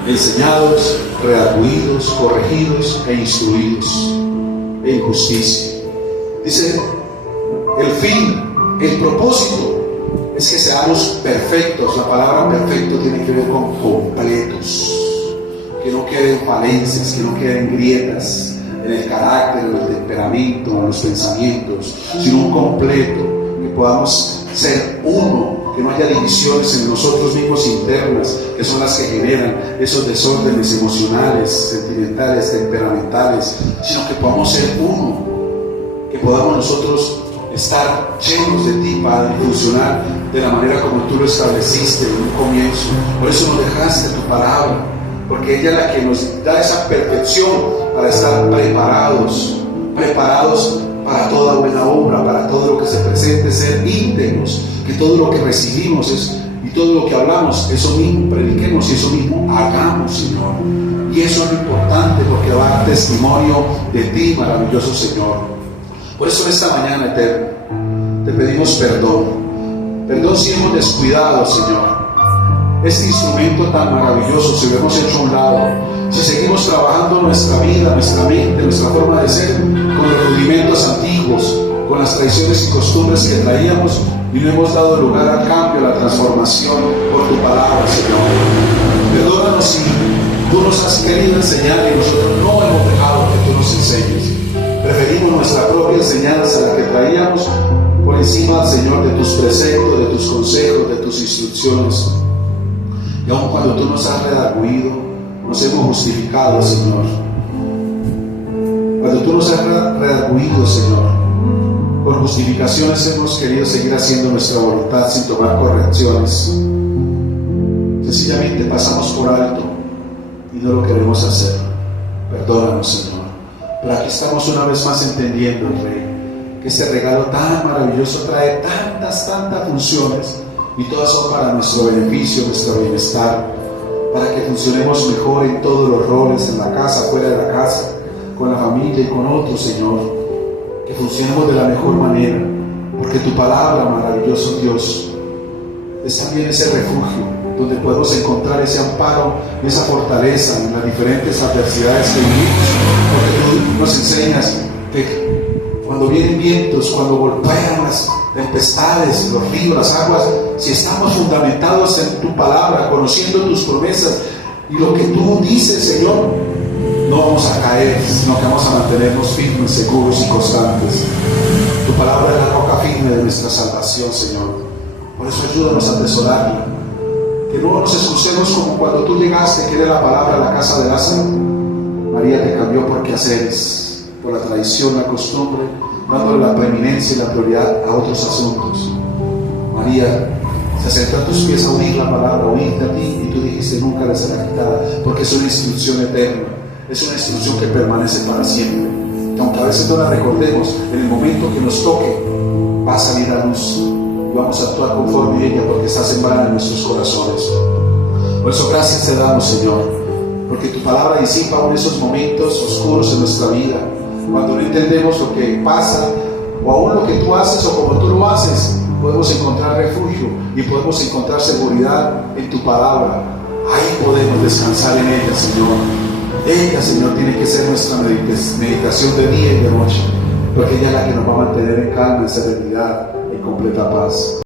enseñados, redarguidos, corregidos e instruidos en justicia. Dice, el fin, el propósito es que seamos perfectos. La palabra perfecto tiene que ver con completos, que no queden falencias, que no queden grietas en el carácter, en el temperamento, en los pensamientos, sino un completo, que podamos ser uno, que no haya divisiones en nosotros mismos internas, que son las que generan esos desórdenes emocionales, sentimentales, temperamentales, sino que podamos ser uno, que podamos nosotros estar llenos de ti, Padre, y funcionar de la manera como tú lo estableciste en un comienzo. Por eso nos dejaste tu palabra, porque ella es la que nos da esa perfección para estar preparados para toda buena obra, para todo lo que se presente, ser íntegros, que todo lo que recibimos y todo lo que hablamos, eso mismo prediquemos y eso mismo hagamos, Señor. Y eso es lo importante, porque va a dar testimonio de ti, maravilloso Señor. Por eso en esta mañana, Eterno, te pedimos perdón si hemos descuidado, Señor, este instrumento tan maravilloso, si lo hemos hecho a un lado, si seguimos trabajando nuestra vida, nuestra mente, nuestra forma de ser con los rudimentos antiguos, con las tradiciones y costumbres que traíamos, y no hemos dado lugar al cambio, a la transformación por tu palabra, Señor. Perdónanos si tú nos has querido enseñar y nosotros no hemos dejado que tú nos enseñes. Preferimos nuestra propia enseñanza, la que traíamos, por encima, Señor, de tus preceptos, de tus consejos, de tus instrucciones. Y aun cuando tú nos has redarguido, nos hemos justificado, Señor. Cuando tú nos has redarguido, Señor, por justificaciones hemos querido seguir haciendo nuestra voluntad sin tomar correcciones. Sencillamente pasamos por alto y no lo queremos hacer. Perdónanos, Señor. Pero aquí estamos una vez más entendiendo, Rey, que este regalo tan maravilloso trae tantas funciones, y todas son para nuestro beneficio, nuestro bienestar, para que funcionemos mejor en todos los roles, en la casa, fuera de la casa, con la familia y con otros, Señor, que funcionemos de la mejor manera, porque tu palabra, maravilloso Dios, es también ese refugio donde podemos encontrar ese amparo y esa fortaleza en las diferentes adversidades que vivimos, porque tú nos enseñas que cuando vienen vientos, cuando golpean las tempestades, los ríos, las aguas, si estamos fundamentados en tu palabra, conociendo tus promesas y lo que tú dices, Señor, no vamos a caer, sino que vamos a mantenernos firmes, seguros y constantes. Tu palabra es la roca firme de nuestra salvación, Señor. Por eso ayúdanos a atesorarla. Que no nos excusemos como cuando tú llegaste, que era la palabra a la casa de Lázaro. María te cambió por quehaceres, por la tradición, la costumbre, dándole la preeminencia y la prioridad a otros asuntos. María se acercó a tus pies a oír la palabra, a oírte a ti, y tú dijiste: nunca le será quitada, porque es una instrucción eterna, es una instrucción que permanece para siempre. Que aunque a veces no la recordemos, en el momento que nos toque, va a salir a luz y vamos a actuar conforme a ella, porque está sembrada en nuestros corazones. Por eso gracias te damos, Señor, porque tu palabra disipa aún esos momentos oscuros en nuestra vida, cuando no entendemos lo que pasa, o aún lo que tú haces o como tú lo haces. Podemos encontrar refugio y podemos encontrar seguridad en tu palabra. Ahí podemos descansar en ella, Señor. Ella, Señor, tiene que ser nuestra meditación de día y de noche, porque ella es la que nos va a mantener en calma, en serenidad y completa paz.